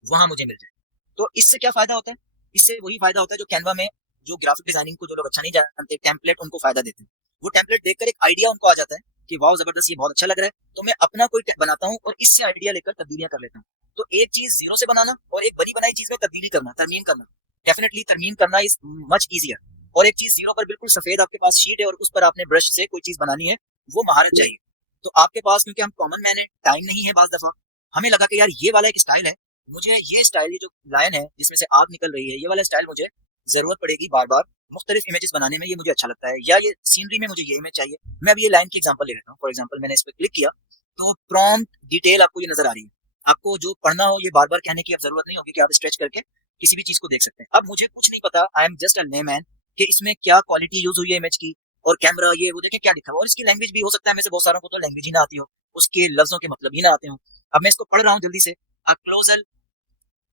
वहां मुझे मिल जाए। तो इससे क्या फायदा होता है? इससे वही फायदा होता है जो कैनवा में, जो ग्राफिक डिजाइनिंग को जो लोग अच्छा नहीं जानते, टेम्पलेट उनको फायदा देते हैं। वो टेम्पलेट देखकर एक आइडिया उनको आ जाता है कि वाह जबरदस्त, ये बहुत अच्छा लग रहा है, तो मैं अपना कोई टेक बनाता हूँ और इससे आइडिया लेकर तब्दीलियां कर लेता हूँ। तो एक चीज जीरो से बनाना और एक बनी बनाई चीज में तब्दीली करना, तरमीम करना, डेफिनेटली तरमीम करना इज मच इजियर। और एक चीज जीरो पर बिल्कुल सफेद आपके पास शीट है और उस पर आपने ब्रश से कोई चीज बनानी है, वो महारत चाहिए। तो आपके पास, क्योंकि हम कॉमन मैन है, टाइम नहीं है, बाज दफा हमें लगा कि यार ये वाला एक स्टाइल है, मुझे ये स्टाइल, ये जो लाइन है जिसमें से आग निकल रही है, ये वाला स्टाइल मुझे जरूरत पड़ेगी बार बार मुख्तलिफ इमेजेस बनाने में, ये मुझे अच्छा लगता है, या ये सीनरी में मुझे ये इमेज चाहिए। मैं अब ये लाइन की एग्जांपल ले लेता हूँ। फॉर एग्जांपल मैंने इस पर क्लिक किया तो प्रॉम्प्ट डिटेल आपको ये नजर आ रही है। आपको जो पढ़ना हो ये बार बार कहने की अब जरूरत नहीं होगी कि आप स्ट्रेच करके किसी भी चीज को देख सकते हैं। अब मुझे कुछ नहीं पता, I am just a layman, कि इसमें क्या क्वालिटी यूज हुई है इमेज की, और कैमरा ये वो देखें क्या लिखा हुआ, और इसकी लैंग्वेज भी हो सकता है में से बहुत सारों को तो लैंग्वेज ही ना आती हो, उसके लफ्जों के मतलब ही ना आते हो। अब मैं इसको पढ़ रहा हूँ जल्दी से, क्लोजल,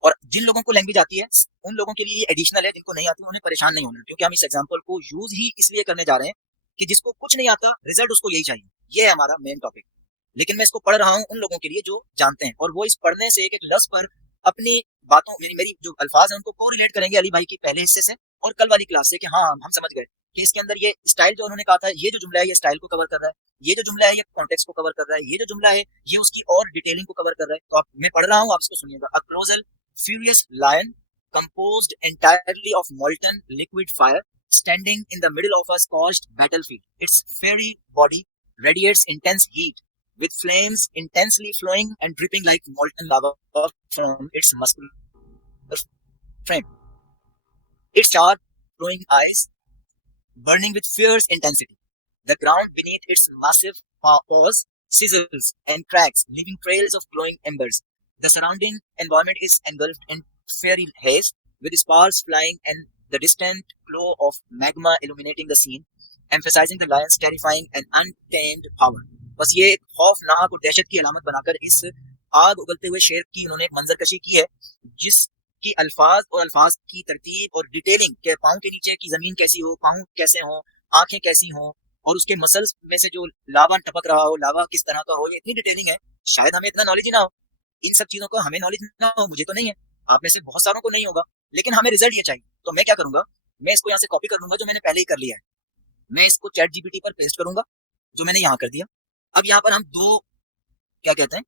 और जिन लोगों को लैंग्वेज आती है उन लोगों के लिए ये एडिशनल है, जिनको नहीं आती उन्हें परेशान नहीं होना, क्योंकि हम इस एग्जांपल को यूज ही इसलिए करने जा रहे हैं कि जिसको कुछ नहीं आता रिजल्ट उसको यही चाहिए। ये है हमारा मेन टॉपिक। लेकिन मैं इसको पढ़ रहा हूँ उन लोगों के लिए जो जानते हैं, और वो इस पढ़ने से एक एक लफ्ज पर अपनी बातों, मेरी जो अल्फाज है उनको को रिलेट करेंगे अली भाई की पहले हिस्से से और कल वाली क्लास से, कि हाँ हम समझ गए कि इसके अंदर ये स्टाइल जो उन्होंने कहा था, ये जो जुमला है ये स्टाइल को कवर कर रहा है, ये जो जुमला है ये कॉन्टेक्स्ट को कवर कर रहा है, ये जो जुमला है ये उसकी और डिटेलिंग को कवर कर रहा है। तो आप, मैं पढ़ रहा हूँ, आप इसको सुनिएगा। अ colossal furious lion composed entirely of molten liquid fire standing in the middle of a scorched battlefield. Its fiery body radiates intense heat with flames intensely flowing and dripping like molten lava from its muscular frame. Its sharp glowing eyes burning with fierce intensity. The ground beneath its massive paws sizzles and cracks, leaving trails of glowing embers. The surrounding environment is engulfed in fiery haze, with sparks flying and the distant glow of magma illuminating the scene, emphasizing the lion's terrifying and untamed power. बस ये एक खौफनाक और दहशत की अलामत बनाकर इस आग उगलते हुए शेर की उन्होंने एक मंजरकशी की है, जिसकी अल्फाज और अल्फाज की तरतीब और डिटेलिंग के पाँव के नीचे की जमीन कैसी हो, पाँव कैसे हो, आंखें कैसी हो, और उसके मसल्स में से जो लावा टपक रहा हो, लावा किस तरह का हो, ये इतनी डिटेलिंग है। शायद हमें इतना नॉलेज ही ना हो इन सब चीजों का, हमें नॉलेज ना हो, मुझे तो नहीं है, आप में से बहुत सारों को नहीं होगा, लेकिन हमें रिजल्ट ये चाहिए। तो मैं क्या करूंगा, मैं इसको यहाँ से कॉपी कर लूंगा जो मैंने पहले ही कर लिया है, मैं इसको चैट जीपीटी पर पेस्ट करूंगा जो मैंने यहाँ कर दिया। अब यहाँ पर हम दो, क्या कहते हैं,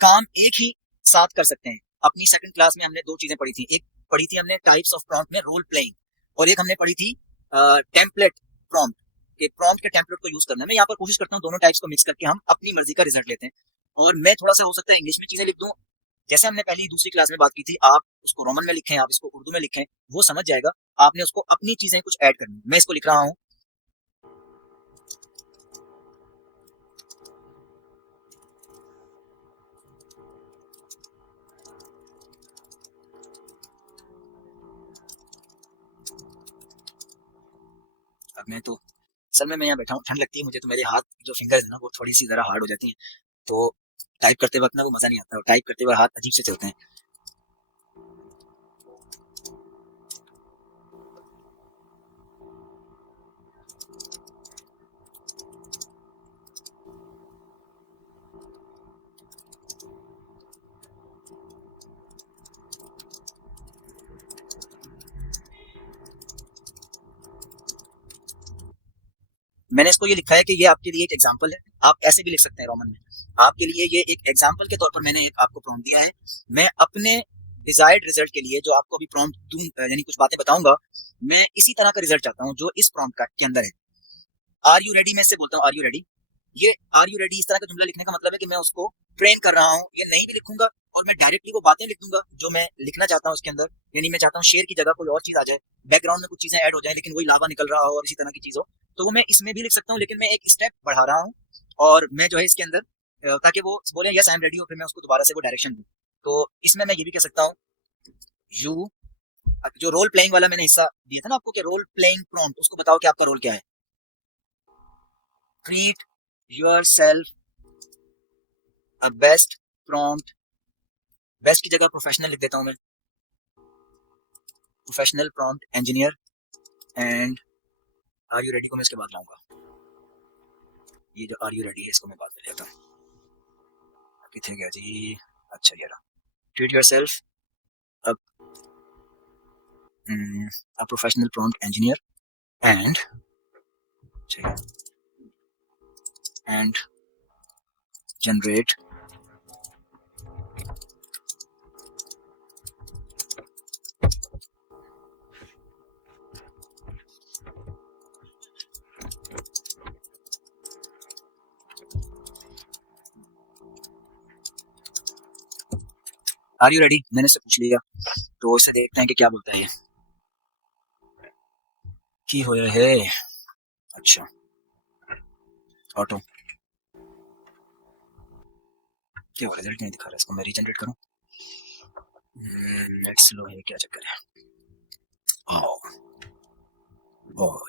काम एक ही साथ कर सकते हैं। अपनी सेकंड क्लास में हमने दो चीजें पढ़ी थी, एक पढ़ी थी हमने टाइप्स ऑफ प्रॉम्प्ट में रोल प्लेइंग, और एक हमने पढ़ी थी टेम्पलेट प्रॉम्प्ट के, प्रॉम्प्ट के टेम्पलेट को यूज करना है। मैं यहाँ पर कोशिश करता हूँ दोनों टाइप्स को मिक्स करके हम अपनी मर्जी का रिजल्ट लेते हैं, और मैं थोड़ा सा हो सकता है इंग्लिश में चीजें लिख दूं, जैसे हमने पहली दूसरी क्लास में बात की थी, आप उसको रोमन में लिखें, आप इसको उर्दू में लिखें, वो समझ जाएगा। आपने उसको अपनी चीजें कुछ ऐड करनी। मैं इसको लिख रहा हूँ, अब मैं तो असल में मैं यहाँ बैठा हूँ, ठंड लगती है मुझे, तो मेरे हाथ जो फिंगर्स है ना वो थोड़ी सी ज़रा हार्ड हो जाती हैं, तो टाइप करते वक्त ना वो मज़ा नहीं आता, और टाइप करते हुए हाथ अजीब से चलते हैं। मैंने इसको ये लिखा है कि ये आपके लिए एक एग्जाम्पल है, आप ऐसे भी लिख सकते हैं रोमन में, आपके लिए ये एक एग्जाम्पल के तौर पर मैंने एक आपको प्रॉम्प्ट दिया है। मैं अपने डिजायर्ड रिजल्ट के लिए जो आपको भी प्रॉम्प्ट दूं, यानी कुछ बातें बताऊंगा, मैं इसी तरह का रिजल्ट चाहता हूँ जो इस प्रॉम्प्ट के अंदर है। आर यू रेडी, मैं इससे बोलता हूँ आर यू रेडी। ये आर यू रेडी इस तरह का जुमला लिखने का मतलब है कि मैं उसको ट्रेन कर रहा हूँ, ये नहीं भी लिखूंगा और मैं डायरेक्टली वो बातें लिख दूंगा जो मैं लिखना चाहता हूँ उसके अंदर, यानी मैं चाहता हूँ शेर की जगह कोई और चीज आ जाए, बैकग्राउंड में कुछ चीजें ऐड हो जाए लेकिन वही लावा निकल रहा हो और इसी तरह की चीज हो, तो वो मैं इसमें भी लिख सकता हूँ, लेकिन मैं एक स्टेप बढ़ा रहा हूँ और मैं जो है इसके अंदर ताकि वो बोले यस आई एम रेडी, और फिर मैं उसको दोबारा से वो डायरेक्शन दूँ। तो इसमें मैं ये भी कह सकता हूँ यू, जो रोल प्लेइंग वाला मैंने हिस्सा दिया था ना आपको कि रोल प्लेइंग प्रॉम्प्ट, उसको बताओ कि आपका रोल क्या है। Treat yourself a best prompt, best की जगह प्रोफेशनल लिख देता हूँ मैं, professional prompt engineer, and are you ready को मैं इसके बाद लाऊंगा। ये जो आर यू रेडी है इसको मैं बाद में लेता हूँ, कितने गया जी, अच्छा ये रहा। Treat yourself a professional prompt engineer and generate are you ready, मैंने इससे पूछ लिया, तो इससे देखते हैं कि क्या बोलता है ये की हो रहा है। अच्छा ऑटो क्या रिजल्ट नहीं दिखा रहा, इसको मैं रीजनरेट करूं, नेट स्लो है, क्या चक्कर है।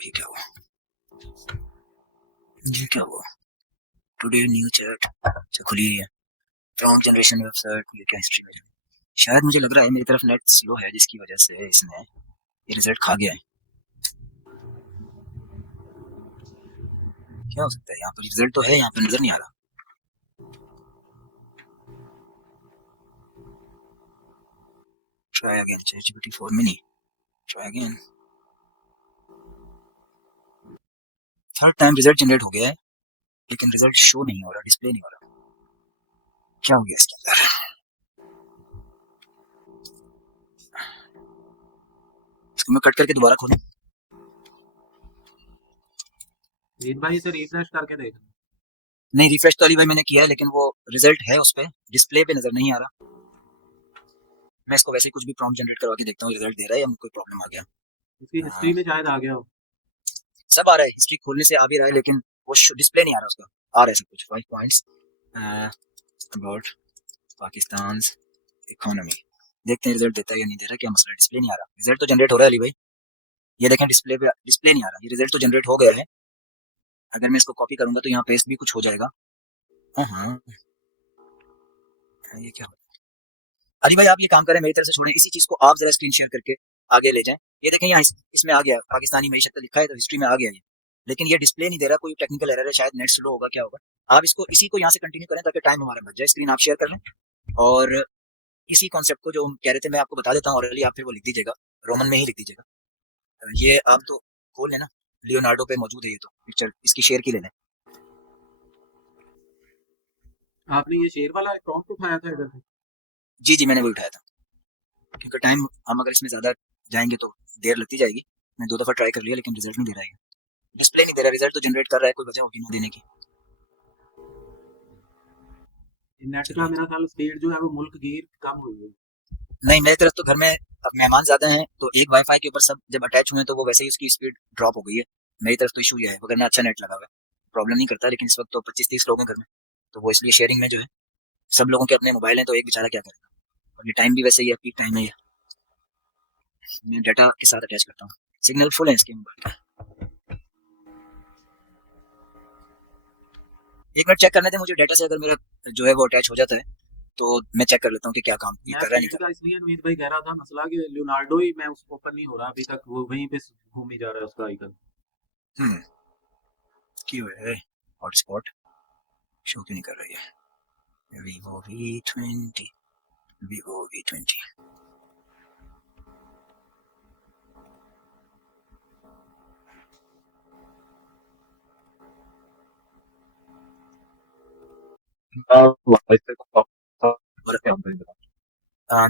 ये क्या हुआ, ये क्या हुआ, टुडे न्यू चैट अच्छा खुली है, प्रॉम्प्ट जनरेशन वेबसाइट, ये क्या हिस्ट्री में, शायद मुझे लग रहा है मेरी तरफ नेट स्लो है जिसकी वजह से इसने ये रिजल्ट खा गया है। क्या हो सकता है, यहाँ पर रिजल्ट तो है, यहाँ पर नजर नहीं आ रहा। Try again, ChatGPT 4 mini, try again, third time result generate हो गया है लेकिन रिजल्ट शो नहीं हो रहा, डिस्प्ले नहीं हो रहा, क्या हो गया इसके अंदर। इसको मैं कट करके दोबारा खोलूं, जीत भाई इसे रिफ्रेश करके देख। नहीं रिफ्रेश तो अली भाई मैंने किया है लेकिन वो रिजल्ट है उस पर डिस्प्ले पे नजर नहीं आ रहा। मैं इसको वैसे ही कुछ भी प्रॉम्प्ट जनरेट करवा के देखता हूँ रिजल्ट दे रहा है या कोई प्रॉब्लम आ गया। इसकी हिस्ट्री में शायद आ गया हो। सब आ रहा है, हिस्ट्री खोलने से आ भी रहा है लेकिन वो डिस्प्ले नहीं आ रहा, उसका आ रहा है सब कुछ, 5 पॉइंट्स अबाउट पाकिस्तान इकोनॉमी, देखते हैं रिजल्ट देता है या नहीं दे रहा, क्या मसला, डिस्प्ले नहीं आ रहा, रिजल्ट तो जनरेट हो रहा है अली भाई, ये देखें डिस्प्ले पे डिस्प्ले नहीं आ रहा, ये रिजल्ट तो जनरेट हो गया है, अगर मैं इसको कॉपी करूंगा तो यहाँ पेस्ट भी कुछ हो जाएगा। हाँ ये क्या, अली भाई आप ये काम करें मेरी तरफ से छोड़ें, इसी चीज को आप जरा स्क्रीन शेयर करके आगे ले जाएं, ये देखें यहाँ इसमें आ गया पाकिस्तानी मईशत का लिखा है तो हिस्ट्री में आ गया ये, लेकिन ये डिस्प्ले नहीं दे रहा, कोई टेक्निकल एरर है, शायद नेट स्लो होगा, क्या होगा। आप इसको इसी को यहाँ से कंटिन्यू करें ताकि टाइम हमारा बच जाए, स्क्रीन आप शेयर कर लें और इसी कॉन्सेप्ट को जो हम कह रहे थे मैं आपको बता देता हूँ, और अली आप फिर वो लिख दीजिएगा, रोमन में ही लिख दीजिएगा, ये आप तो खोल लेना, लियोनार्डो पे मौजूद है ये तो पिक्चर, इसकी शेयर की ले लें। आपने ये शेर वाला प्रॉम्प्ट उठाया था इधर से? जी जी मैंने वो उठाया था, क्योंकि टाइम हम अगर इसमें ज्यादा जाएंगे तो देर लगती जाएगी, मैं 2 दफा ट्राई कर लिया लेकिन रिजल्ट नहीं दे रहा है, डिस्प्ले नहीं दे रहा, रिजल्ट तो जनरेट कर रहा है, कोई वजह होगी ना देने की। नेट का मेरा ख्याल स्पीड जो है वो मुल्क गिर कम हुई है। नहीं मेरी तरफ तो घर में अब मेहमान ज्यादा हैं तो एक वाईफाई के ऊपर सब जब अटैच हुए तो वो वैसे ही उसकी स्पीड ड्रॉप हो गई है, मेरी तरफ तो इशू ये है, वरना अच्छा नेट लगा हुआ है, प्रॉब्लम नहीं करता, लेकिन इस वक्त तो 25-30 लोग हैं घर में, तो वो इसलिए शेयरिंग में जो है सब लोगों के अपने मोबाइल हैं तो एक बेचारा क्या करेगा, और ये टाइम भी वैसे ही है, पीक टाइम है ये, मैं डाटा के साथ अटैच करता हूँ, सिग्नल फुल है इसके मोबाइल का। एक मिनट चेक करने दे मुझे डेटा से, अगर मेरा जो है वो अटैच हो जाता है तो मैं चेक कर लेता हूँ कि क्या काम ये मैं कर रहा है नहीं फील्ड कर का इसलिए नवीद भाई कह रहा था मसला कि लियोनार्डो ही मैं उसको ओपन नहीं हो रहा अभी तक, वो वहीं पे घूम ही जा रहा है उसका आइकन। रहा। क्यों है हॉटस्पॉट शो क्यों नहीं कर रही है? Vivo V20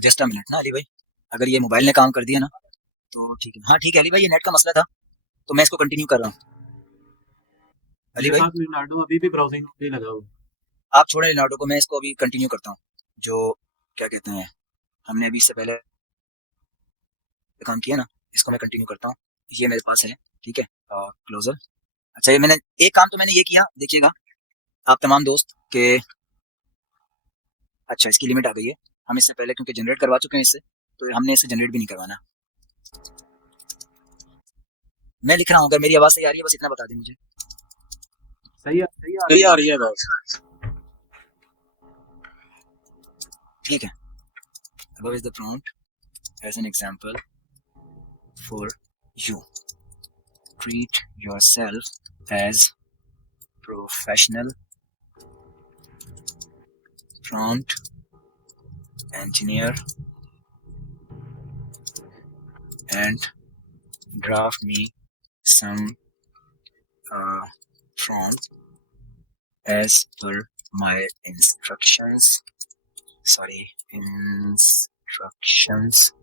just a minute ना अली भाई, अगर ये मोबाइल ने काम कर दिया ना तो ठीक है। हाँ ठीक है अली भाई, ये नेट का मसला था तो मैं इसको कंटिन्यू कर रहा हूँ। अली मेरे भाई पास लियोनार्डो अभी भी ब्राउजिंग पे लगा हुआ है। आप छोड़ें लियोनार्डो को, मैं इसको अभी कंटिन्यू करता हूँ। जो क्या कहते हैं, हमने अभी इससे पहले काम किया ना, इसको मैं कंटिन्यू करता हूँ। ये मेरे पास है, ठीक है, क्लोजर। अच्छा ये मैंने एक काम तो मैंने ये किया, देखिएगा आप तमाम दोस्त के। अच्छा इसकी लिमिट आ गई है, हम इससे पहले क्योंकि जनरेट करवा चुके हैं इससे, तो हमने इसे जनरेट भी नहीं करवाना। मैं लिख रहा हूँ, अगर मेरी आवाज सही आ रही है बस इतना बता दें मुझे। सही है। सही आ रही है बस, ठीक है। Above is the prompt as an example for you. Treat yourself as professional prompt engineer and draft me some prompt as per my instructions. Sorry, instructions.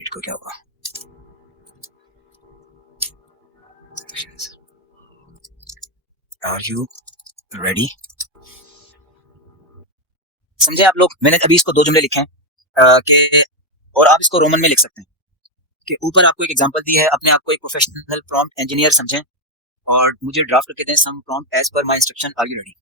इनको क्या हुआ? Are you ready? समझे आप लोग? मैंने अभी इसको 2 जुमले लिखे हैं कि, और आप इसको रोमन में लिख सकते हैं कि ऊपर आपको एक एग्जांपल दी है, अपने आप को एक प्रोफेशनल प्रॉम्प्ट इंजीनियर समझें और मुझे ड्राफ्ट करके दें some prompt as per my instruction. Are you ready?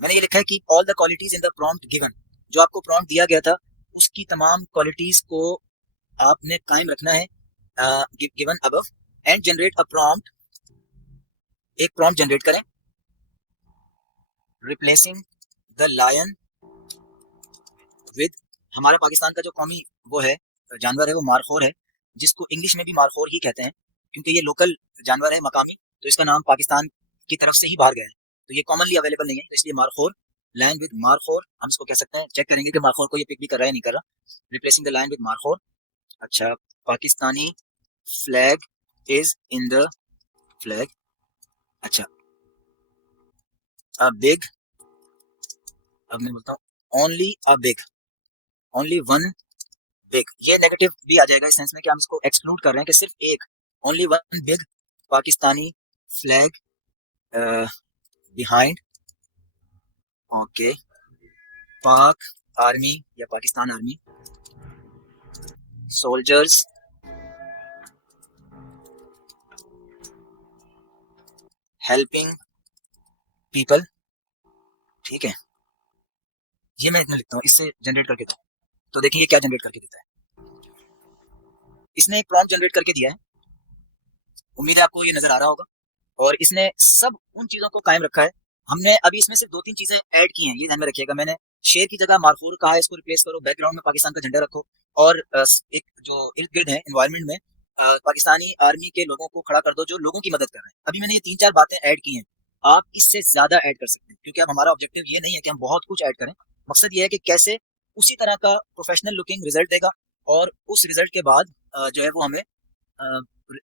मैंने ये लिखा है कि all the qualities in the prompt given, जो आपको प्रॉम्प्ट दिया गया था उसकी तमाम क्वालिटीज को आपने कायम रखना है given above, and generate a prompt, एक प्रॉम्प्ट जनरेट करें रिप्लेसिंग द लायन विद, हमारा पाकिस्तान का जो कौमी वो है जानवर है वो मारखोर है, जिसको इंग्लिश में भी मारखोर ही कहते हैं क्योंकि ये लोकल जानवर है मकामी, तो इसका नाम पाकिस्तान की तरफ से ही बाहर गया है, तो ये कॉमनली अवेलेबल नहीं है, तो इसलिए मारखोर, लायन विद मारखोर हम इसको कह सकते हैं। चेक करेंगे कि मारखोर को ये पिक भी कर रहा है नहीं कर रहा। Replacing the lion with markhor. अच्छा, Pakistani flag is in the flag. अच्छा, अ बिग, अब मैं बोलता हूँ only a big, only one big, ये नेगेटिव भी आ जाएगा इस सेंस में कि हम इसको एक्सक्लूड कर रहे हैं कि सिर्फ एक, only one big Pakistani flag behind, okay, पाक आर्मी या Pakistan army soldiers helping people, ठीक है। ये मैं इतना लिखता हूँ, इससे जनरेट करके दो, तो देखिए ये क्या जनरेट करके देता है। इसने एक प्रॉम्प्ट जनरेट करके दिया है, उम्मीद है आपको ये नजर आ रहा होगा, और इसने सब उन चीजों को कायम रखा है। हमने अभी इसमें सिर्फ 2-3 चीजें ऐड की हैं, ये ध्यान में रखिएगा। मैंने शेर की जगह मारखोर कहा है, इसको रिप्लेस करो, बैकग्राउंड में पाकिस्तान का झंडा रखो, और एक जो इर्द गिर्द है एनवायरमेंट में पाकिस्तानी आर्मी के लोगों को खड़ा कर दो जो लोगों की मदद कर रहे हैं। अभी मैंने ये 3-4 बातें ऐड की हैं, आप इससे ज्यादा ऐड कर सकते हैं क्योंकि अब हमारा ऑब्जेक्टिव ये नहीं है कि हम बहुत कुछ ऐड करें, मकसद ये है कि कैसे उसी तरह का प्रोफेशनल लुकिंग रिजल्ट देगा, और उस रिजल्ट के बाद जो है वो हमें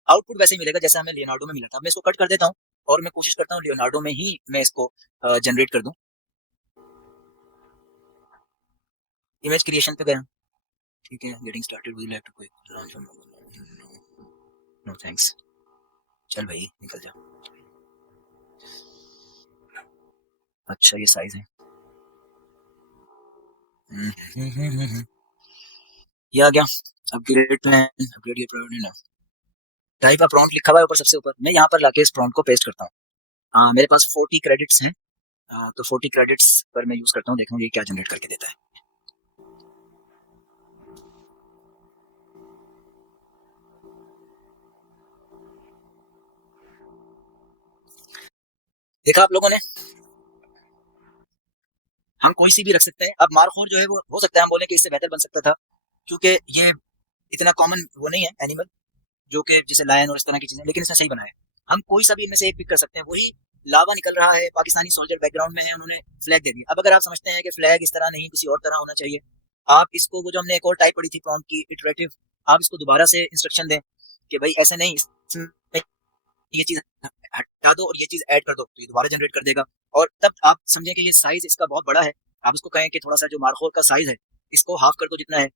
आउटपुट वैसे ही मिलेगा जैसे हमें लियोनार्डो में मिला था। मैं इसको कट कर देता हूँ और मैं कोशिश करता हूँ लियोनार्डो में ही मैं इसको जनरेट कर दूं। इमेज क्रिएशन पे गया, ठीक है। Getting started would you like to quick launch, no thanks, चल भाई निकल जा। अच्छा ये साइज है, ये आ गया। Upgrade plan, upgrade your priority now. Type का प्रॉम्प्ट लिखा हुआ है ऊपर सबसे ऊपर। मैं यहाँ पर लाके इस प्रॉम्प्ट को पेस्ट करता हूँ। मेरे पास 40 क्रेडिट्स हैं, तो 40 क्रेडिट्स पर मैं यूज करता हूँ, देखूंगी ये क्या जनरेट करके देता है। देखा आप लोगों ने, हम कोई सी भी रख सकते हैं। अब मारखोर जो है वो हो सकता है हम बोले कि इससे बेहतर बन सकता था, क्योंकि ये इतना कॉमन वो नहीं है एनिमल जो कि जैसे लायन और इस तरह की चीजें, लेकिन इसने सही बनाया। हम कोई सा भी इनमें से एक पिक कर सकते हैं। वही लावा निकल रहा है, पाकिस्तानी सोल्जर बैकग्राउंड में है, उन्होंने फ्लैग दे दिया। अब अगर आप समझते हैं कि फ्लैग इस तरह नहीं किसी और तरह होना चाहिए, आप इसको, वो जो हमने एक और टाइप पढ़ी थी प्रॉम्प्ट की, इटरेटिव, आप इसको दोबारा से इंस्ट्रक्शन दें कि भाई ऐसे नहीं, इसमें ये चीज हटा दो और ये चीज ऐड कर दो, तो ये दोबारा जनरेट कर देगा। और तब आप समझें कि ये साइज इसका बहुत बड़ा है, आप इसको कहें कि थोड़ा सा जो मारखोर का साइज है इसको हाफ कर दो, जितना है,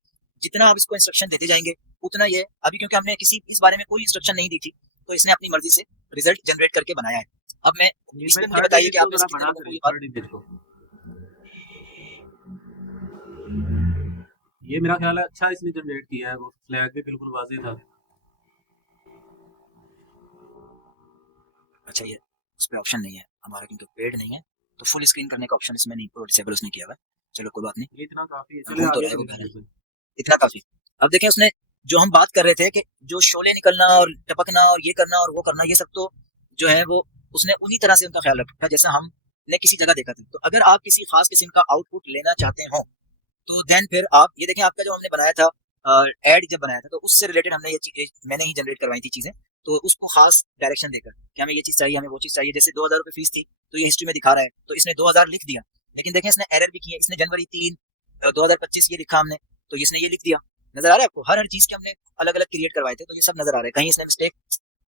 जितना आप इसको इंस्ट्रक्शन देते जाएंगे उतना ये, अभी क्योंकि हमने किसी इस बारे में कोई इंस्ट्रक्शन नहीं दी थी, तो इसने अपनी मर्जी से रिजल्ट जनरेट करके बनाया है। अब मैं इसमें मुझे बताइए कि आप थर्ड इमेज को, ये मेरा ख्याल है अच्छा इसने जनरेट किया है, वो फ्लैग भी बिल्कुल वाज़ेह था। अच्छा, ये उस पर ऑप्शन नहीं है हमारा, क्योंकि पेड नहीं है, तो फुल स्क्रीन करने का ऑप्शन इसमें नहीं, डिसेबल उसने किया हुआ है। चलो कोई बात नहीं, ये इतना काफी है, घूम चलिए तो आगे रहा है वो चलते बहन, हैं। इतना काफी। अब देखें उसने, जो हम बात कर रहे थे कि जो शोले निकलना और टपकना और ये करना और वो करना, ये सब तो जो है वो उसने उन्हीं तरह से उनका ख्याल रखा जैसा हमने किसी जगह देखा था। तो अगर आप किसी खास किस्म का आउटपुट लेना चाहते हो, तो देन फिर आप ये देखें, आपका जो हमने बनाया था एड जब बनाया था, तो उससे रिलेटेड हमने ये चीज मैंने ही जनरेट करवाई थी चीजें, तो उसको खास डायरेक्शन देकर कि हमें ये चीज चाहिए, हमें वो चीज चाहिए। जैसे 2000 रुपये फीस थी, तो ये हिस्ट्री में दिखा रहा है, तो इसने 2000 लिख दिया, लेकिन देखें इसने एरर भी की है, इसने जनवरी 3 2025 ये लिखा हमने, तो इसने ये लिख दिया। नजर आ रहा है आपको, हर हर चीज के हमने अलग अलग क्रिएट करवाए थे, तो ये सब नजर आ रहे हैं। कहीं इसने मिस्टेक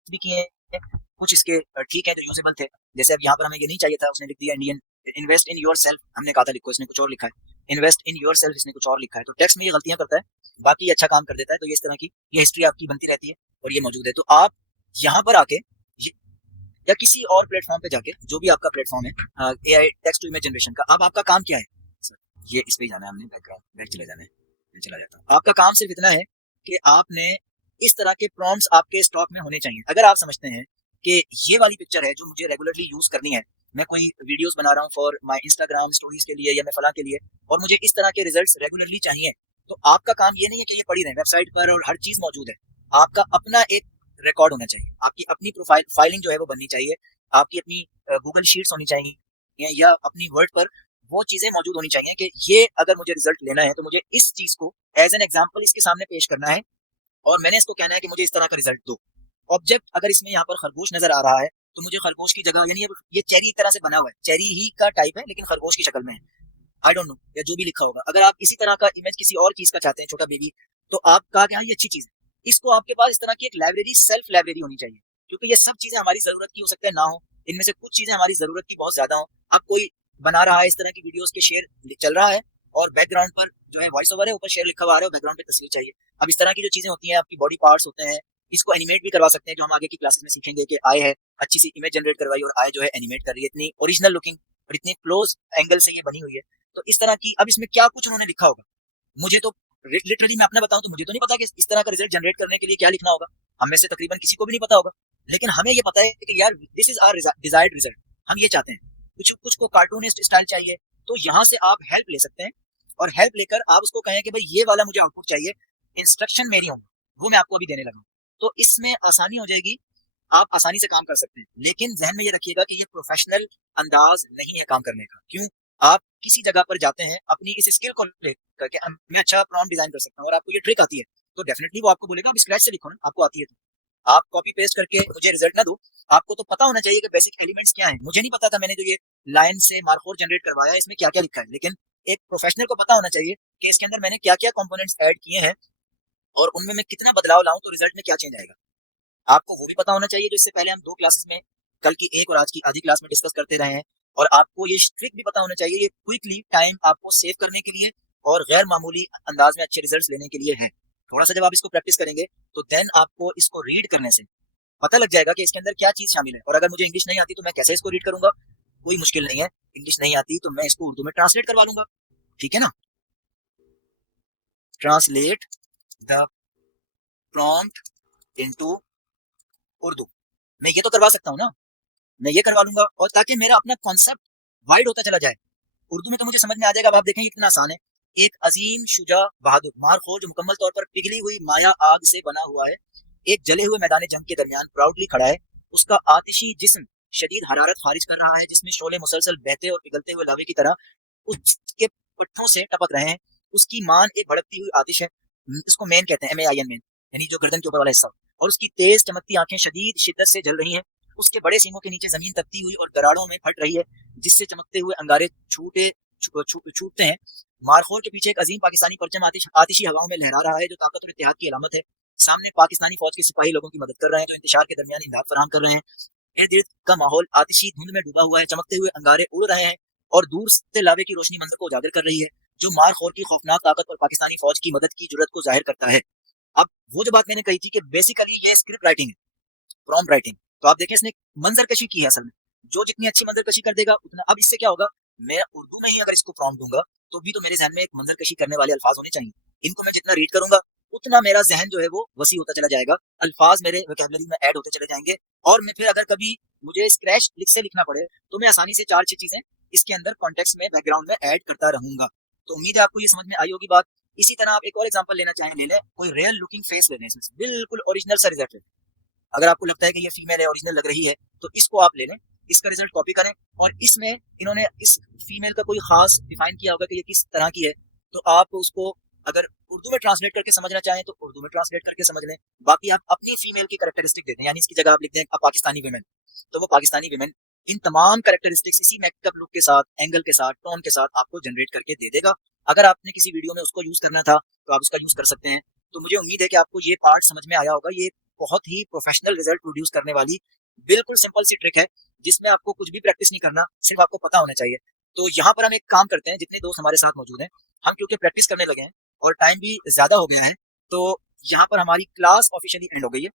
भी किए हैं, कुछ इसके ठीक है जो यूजेबल थे। जैसे अब यहाँ पर हमें ये नहीं चाहिए था, उसने लिख दिया Indian invest in your self, हमने कहा था लिखो, इसने कुछ और लिखा है। इन्वेस्ट इन योर सेल्फ इसने कुछ और लिखा है। तो टेक्स्ट में ये गलतियां करता है, बाकी ये अच्छा काम कर देता है। तो ये इस तरह की ये हिस्ट्री आपकी बनती रहती है और ये मौजूद है। तो आप यहाँ पर आके या किसी और प्लेटफॉर्म पे जाके, जो भी आपका प्लेटफॉर्म है AI text to image generation का, अब आपका काम क्या है सर, ये इस पे जाना है हमने, बैकग्राउंड बैक चले जाना है, मैं चला जाता हूँ। आपका काम सिर्फ इतना है कि आपने इस तरह के प्रॉम्प्ट्स आपके स्टॉक में होने चाहिए। अगर आप समझते हैं कि ये वाली पिक्चर है जो मुझे रेगुलरली यूज करनी है, मैं कोई वीडियोस बना रहा हूँ फॉर माय इंस्टाग्राम स्टोरीज के लिए या मैं फला के लिए, और मुझे इस तरह के रिजल्ट्स रेगुलरली चाहिए, तो आपका काम ये नहीं है कि ये पड़ी रहे वेबसाइट पर और हर चीज मौजूद है। आपका अपना एक रिकॉर्ड होना चाहिए, आपकी अपनी प्रोफाइल फाइलिंग जो है वो बननी चाहिए, आपकी अपनी गूगल शीट्स होनी चाहिए या अपनी वर्ड पर वो चीजें मौजूद होनी चाहिए कि ये अगर मुझे रिजल्ट लेना है तो मुझे इस चीज को एज एन एग्जाम्पल इसके सामने पेश करना है और मैंने इसको कहना है कि मुझे इस तरह का रिजल्ट दो। ऑब्जेक्ट अगर इसमें यहाँ पर खरगोश नजर आ रहा है, तो मुझे खरगोश की जगह, यानी ये चेरी की तरह से बना हुआ है, चेरी ही का टाइप है लेकिन खरगोश की शक्ल में है, आई डोंट नो, या जो भी लिखा होगा। अगर आप इसी तरह का इमेज किसी और चीज का चाहते हैं, छोटा बेबी, तो आप कहा कि हाँ ये अच्छी चीज है, इसको आपके पास इस तरह की एक लाइब्रेरी, सेल्फ लाइब्रेरी होनी चाहिए, क्योंकि ये सब चीजें हमारी जरूरत की हो सकता है ना हो, इनमें से कुछ चीजें हमारी जरूरत की बहुत ज्यादा हो। अब कोई बना रहा है इस तरह की वीडियोस के शेयर चल रहा है और बैकग्राउंड पर जो है वॉइस ओवर है, ऊपर शेयर लिखा हुआ आ रहा है और बैकग्राउंड पे तस्वीर चाहिए। अब इस तरह की जो चीजें होती हैं, आपकी बॉडी पार्ट्स होते हैं, इसको एनिमेट भी करवा सकते हैं, जो हम आगे की क्लासेस में सीखेंगे कि आय है अच्छी सी इमेज जनरेट करवाई और आय जो है एनिमेट कर रही है, इतनी ओरिजिनल लुकिंग और इतनी क्लोज एंगल से ये बनी हुई है। तो इस तरह की, अब इसमें क्या कुछ उन्होंने लिखा होगा, मुझे तो लिटरली मैं अपना बताऊं तो मुझे तो नहीं पता कि इस तरह का रिजल्ट जनरेट करने के लिए क्या लिखना होगा, हम में से तकरीबन किसी को भी नहीं पता होगा, लेकिन हमें ये पता है कि यार this is our desired result, हम ये चाहते हैं। कुछ कुछ को कार्टूनिस्ट स्टाइल चाहिए, तो यहाँ से आप हेल्प ले सकते हैं और हेल्प लेकर आप उसको कहें कि भाई ये वाला मुझे आउटपुट चाहिए, इंस्ट्रक्शन मेरी होंगी, वो मैं आपको अभी देने लगा, तो इसमें आसानी हो जाएगी, आप आसानी से काम कर सकते हैं। लेकिन जहन में ये रखिएगा कि ये प्रोफेशनल अंदाज नहीं है काम करने का। क्यों? आप किसी जगह पर जाते हैं अपनी इस स्किल को लेकर के, मैं अच्छा प्रॉम्प्ट डिजाइन कर सकता हूँ और आपको ये ट्रिक आती है, तो डेफिनेटली वो आपको बोलेगा आप स्क्रैच से लिखो ना, आपको आती है तो। आप कॉपी पेस्ट करके मुझे रिजल्ट ना दो, आपको तो पता होना चाहिए कि बेसिक एलिमेंट्स क्या है। मुझे नहीं पता था, मैंने जो ये लाइन से मार्कोर जनरेट करवाया इसमें क्या क्या लिखा है, लेकिन एक प्रोफेशनल को पता होना चाहिए कि इसके अंदर मैंने क्या क्या कंपोनेंट्स ऐड किए हैं और उनमें मैं कितना बदलाव लाऊं तो रिजल्ट में क्या चेंज आएगा। आपको वो भी पता होना चाहिए जो इससे पहले हम 2 क्लासेस में, कल की एक और आज की आधी क्लास में डिस्कस करते रहे हैं। और आपको ये ट्रिक भी पता होना चाहिए, ये क्विकली टाइम आपको सेव करने के लिए और गैर मामूली अंदाज में अच्छे रिजल्ट्स लेने के लिए है। थोड़ा सा जब आप इसको प्रैक्टिस करेंगे तो देन आपको इसको रीड करने से पता लग जाएगा कि इसके अंदर क्या चीज शामिल है। और अगर मुझे इंग्लिश नहीं आती तो मैं कैसे इसको रीड करूंगा, कोई मुश्किल नहीं है। इंग्लिश नहीं आती तो मैं इसको उर्दू में ट्रांसलेट करवा लूंगा, ठीक है ना। Translate the prompt into Urdu, मैं ये तो करवा सकता हूँ ना, मैं ये करवा लूंगा, और ताकि मेरा अपना कॉन्सेप्ट वाइड होता चला जाए। उर्दू में तो मुझे समझ में आ जाएगा। अब आप देखें कितना आसान है। एक अजीम शुजा बहादुर मारखोर जो मुकम्मल तौर पर पिघली हुई माया आग से बना हुआ है, एक जले हुए मैदान जंग के दरमियान प्राउडली खड़ा है। उसका आतिशी जिस्म शदीद हरारत खारिज कर रहा है, जिसमें शोले मुसलसल बहते और पिघलते हुए लावे की तरह उसके पट्टों से टपक रहे हैं। उसकी मान एक भड़कती हुई आतिश है, इसको मेन कहते हैं, MAIN मेन, यानी जो गर्दन के ऊपर वाला हिस्सा। और उसकी तेज चमकती आंखें शदीद शिद्दत से जल रही हैं। उसके बड़े सींगों के नीचे जमीन तपती हुई और दरारों में फट रही है, जिससे चमकते हुए अंगारे छूटते हैं। मारखोर के पीछे एक अजीम पाकिस्तानी परचम आतिशी हवाओं में लहरा रहा है, जो ताकत और इत्तेहाद की अलामत है। सामने पाकिस्तानी फौज के सिपाही लोगों की मदद कर रहे हैं, जो इंतशार के दरमियान इमदाद फराहम कर रहे हैं। इर्द गिर्द का माहौल आतिशी धुंध में डूबा हुआ है, चमकते हुए अंगारे उड़ रहे हैं और दूर से लावे की रोशनी मंजर को उजागर कर रही है, जो मारखोर की खौफनाक ताकत और पाकिस्तानी फौज की मदद की जुर्रत को जाहिर करता है। अब वो जो बात मैंने कही थी कि बेसिकली ये स्क्रिप्ट राइटिंग है, प्रॉम्प्ट राइटिंग, तो आप देखें इसने मंजर कशी की है असल में। जो जितनी अच्छी मंजर कशी कर देगा उतना, अब इससे क्या होगा, मैं उर्दू में ही अगर इसको प्रॉम्प्ट दूंगा तो भी तो मेरे जहन में एक मंजर कशी करने वाले अल्फाज होने चाहिए। इनको मैं जितना रीड करूंगा उतना मेरा जहन जो है वो वसी होता चला जाएगा, अल्फाज मेरे वोकैबुलरी में ऐड होते चले जाएंगे, और मैं फिर अगर कभी मुझे स्क्रैच से लिखना पड़े तो मैं आसानी से 4-6 चीजें इसके अंदर कॉन्टेक्स्ट में, बैकग्राउंड में ऐड करता रहूंगा। तो उम्मीद है आपको ये समझ में आई होगी बात। इसी तरह आप एक और एग्जांपल लेना चाहें, ले लें कोई रियल लुकिंग फेस ले लें, इसमें बिल्कुल ओरिजिनल सा रिजल्ट है। अगर आपको लगता है कि ये फीमेल है, ओरिजिनल लग रही है, तो इसको आप ले लें, इसका रिजल्ट कॉपी करें, और इसमें इन्होंने इस फीमेल का कोई खास डिफाइन किया होगा कि ये किस तरह की है, तो आप उसको अगर उर्दू में ट्रांसलेट करके समझना चाहें तो उर्दू में ट्रांसलेट करके समझ लें। बाकी आप अपनी फीमेल की कैरेक्टरिस्टिक देते हैं, यानी इसकी जगह आप लिखते हैं पाकिस्तानी विमेन, तो वो पाकिस्तानी विमेन इन तमाम कैरेक्टरिस्टिक्स इसी मेकअप लुक के साथ, एंगल के साथ, टोन के साथ आपको जनरेट करके दे देगा। अगर आपने किसी वीडियो में उसको यूज करना था तो आप उसका यूज कर सकते हैं। तो मुझे उम्मीद है कि आपको ये पार्ट समझ में आया होगा। ये बहुत ही प्रोफेशनल रिजल्ट प्रोड्यूस करने वाली बिल्कुल सिंपल सी ट्रिक है, जिसमें आपको कुछ भी प्रैक्टिस नहीं करना, सिर्फ आपको पता होना चाहिए। तो यहाँ पर हम एक काम करते हैं, जितने दोस्त हमारे साथ मौजूद हैं, हम क्योंकि प्रैक्टिस करने लगे हैं और टाइम भी ज्यादा हो गया है, तो यहाँ पर हमारी क्लास ऑफिशियली एंड हो गई है।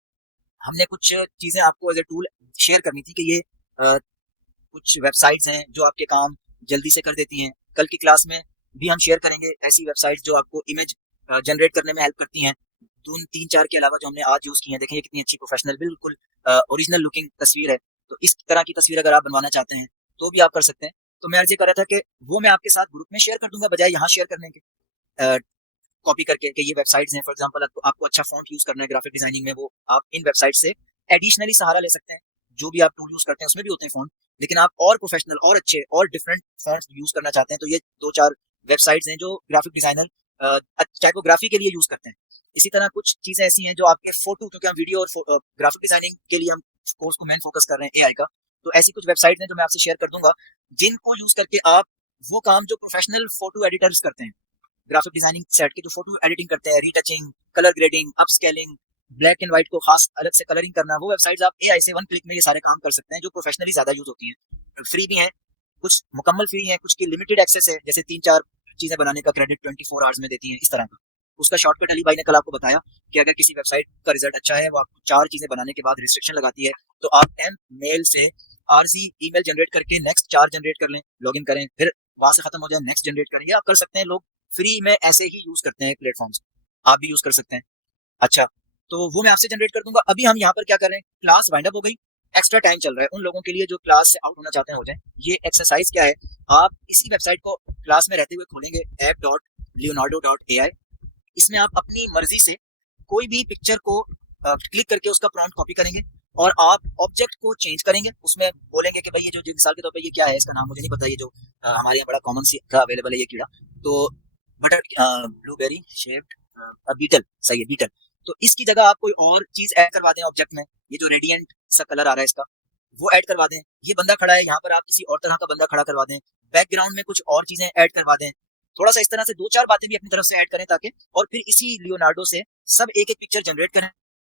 हमने कुछ चीजें आपको एज ए टूल शेयर करनी थी कि ये कुछ वेबसाइट्स हैं जो आपके काम जल्दी से कर देती हैं। कल की क्लास में भी हम शेयर करेंगे ऐसी वेबसाइट्स जो आपको इमेज जनरेट करने में हेल्प करती हैं। 3-4 के अलावा जो हमने आज यूज की हैं, देखें कितनी अच्छी प्रोफेशनल बिल्कुल ओरिजिनल लुकिंग तस्वीर है। तो इस तरह की तस्वीर अगर आप बनवाना चाहते हैं तो भी आप कर सकते हैं। तो मैं अर्ज ये कर रहा था कि वो मैं आपके साथ ग्रुप में शेयर कर दूंगा, बजाय यहाँ शेयर करने के कॉपी करके कि ये वेबसाइट्स हैं। फॉर एग्जांपल आपको अच्छा फॉन्ट यूज करना है ग्राफिक डिजाइनिंग में, वो आप इन वेबसाइट से एडिशनली सहारा ले सकते हैं। जो भी आप टूल यूज करते हैं उसमें भी होते हैं फॉन्ट, लेकिन आप और प्रोफेशनल और अच्छे और डिफरेंट फॉन्ट्स यूज करना चाहते हैं तो ये 2-4 वेबसाइट्स हैं जो ग्राफिक डिजाइनर टाइपोग्राफी के लिए यूज करते हैं। इसी तरह कुछ चीजें ऐसी हैं जो आपके फोटो, क्योंकि हम वीडियो और ग्राफिक डिजाइनिंग के लिए हम कोर्स को मेन फोकस कर रहे हैं AI का, तो ऐसी कुछ वेबसाइट हैं जो मैं आपसे शेयर कर दूंगा, जिनको यूज करके आप वो काम जो प्रोफेशनल फोटो एडिटर्स करते हैं, ग्राफिक डिजाइनिंग सेट के जो फोटो एडिटिंग करते हैं, retouching, colour grading, upscaling, black and white को खास अलग से कलरिंग करना, वो वेबसाइट्स आप AI से 1 क्लिक में ये सारे काम कर सकते हैं, जो प्रोफेशनली ज्यादा यूज होती हैं। फ्री भी हैं, कुछ मुकम्मल फ्री हैं, कुछ की लिमिटेड एक्सेस है, जैसे 3-4 चीजें बनाने का क्रेडिट 24 आवर्स में देती हैं, इस तरह का। उसका शॉर्टकट अली भाई ने कल आपको बताया कि अगर किसी वेबसाइट का रिजल्ट अच्छा है, वो आपको 4 चीजें बनाने के बाद रिस्ट्रिक्शन लगाती है, तो आप 10 मेल से आरजी ईमेल जनरेट करके नेक्स्ट 4 जनरेट कर लें, लॉगिन करें, फिर वहां से खत्म हो जाए, नेक्स्ट जनरेट करें, ये आप कर सकते हैं। लोग फ्री में ऐसे ही यूज करते हैं प्लेटफॉर्म्स, आप भी यूज कर सकते हैं। अच्छा, तो वो मैं आपसे जनरेट कर दूंगा। अभी हम यहाँ पर क्या कर रहे हैं, क्लास वाइंड अप हो गई, एक्स्ट्रा टाइम चल रहा है उन लोगों के लिए जो क्लास से आउट होना चाहते हैं हो जाए। ये एक्सरसाइज क्या है, आप इसी वेबसाइट को क्लास में रहते हुए खोलेंगे, app.leonardo.ai। इसमें आप अपनी मर्जी से कोई भी पिक्चर को क्लिक करके उसका प्रॉम्प्ट कॉपी करेंगे और आप ऑब्जेक्ट को चेंज करेंगे। उसमें बोलेंगे कि भाई ये जो मिसाल के तौर पे ये क्या है, इसका नाम मुझे नहीं पता, ये जो हमारे यहाँ बड़ा कॉमन सी का अवेलेबल है ये कीड़ा, तो बटर ब्लूबेरी शेप्ड बीटल, सही है बीटल। तो इसकी जगह आप कोई और चीज ऐड करवा दें ऑब्जेक्ट में, ये जो रेडिएंट सा कलर आ रहा है इसका, वो ऐड करवा दें। ये बंदा खड़ा है, यहाँ पर आप किसी और तरह का बंदा खड़ा करवा दें, बैकग्राउंड में कुछ और चीजें ऐड करवा दें, थोड़ा सा इस तरह से 2-4 बातें भी अपनी तरफ से ऐड करें ताकि, और फिर इसी लियोनार्डो से सब एक एक पिक्चर जनरेट करें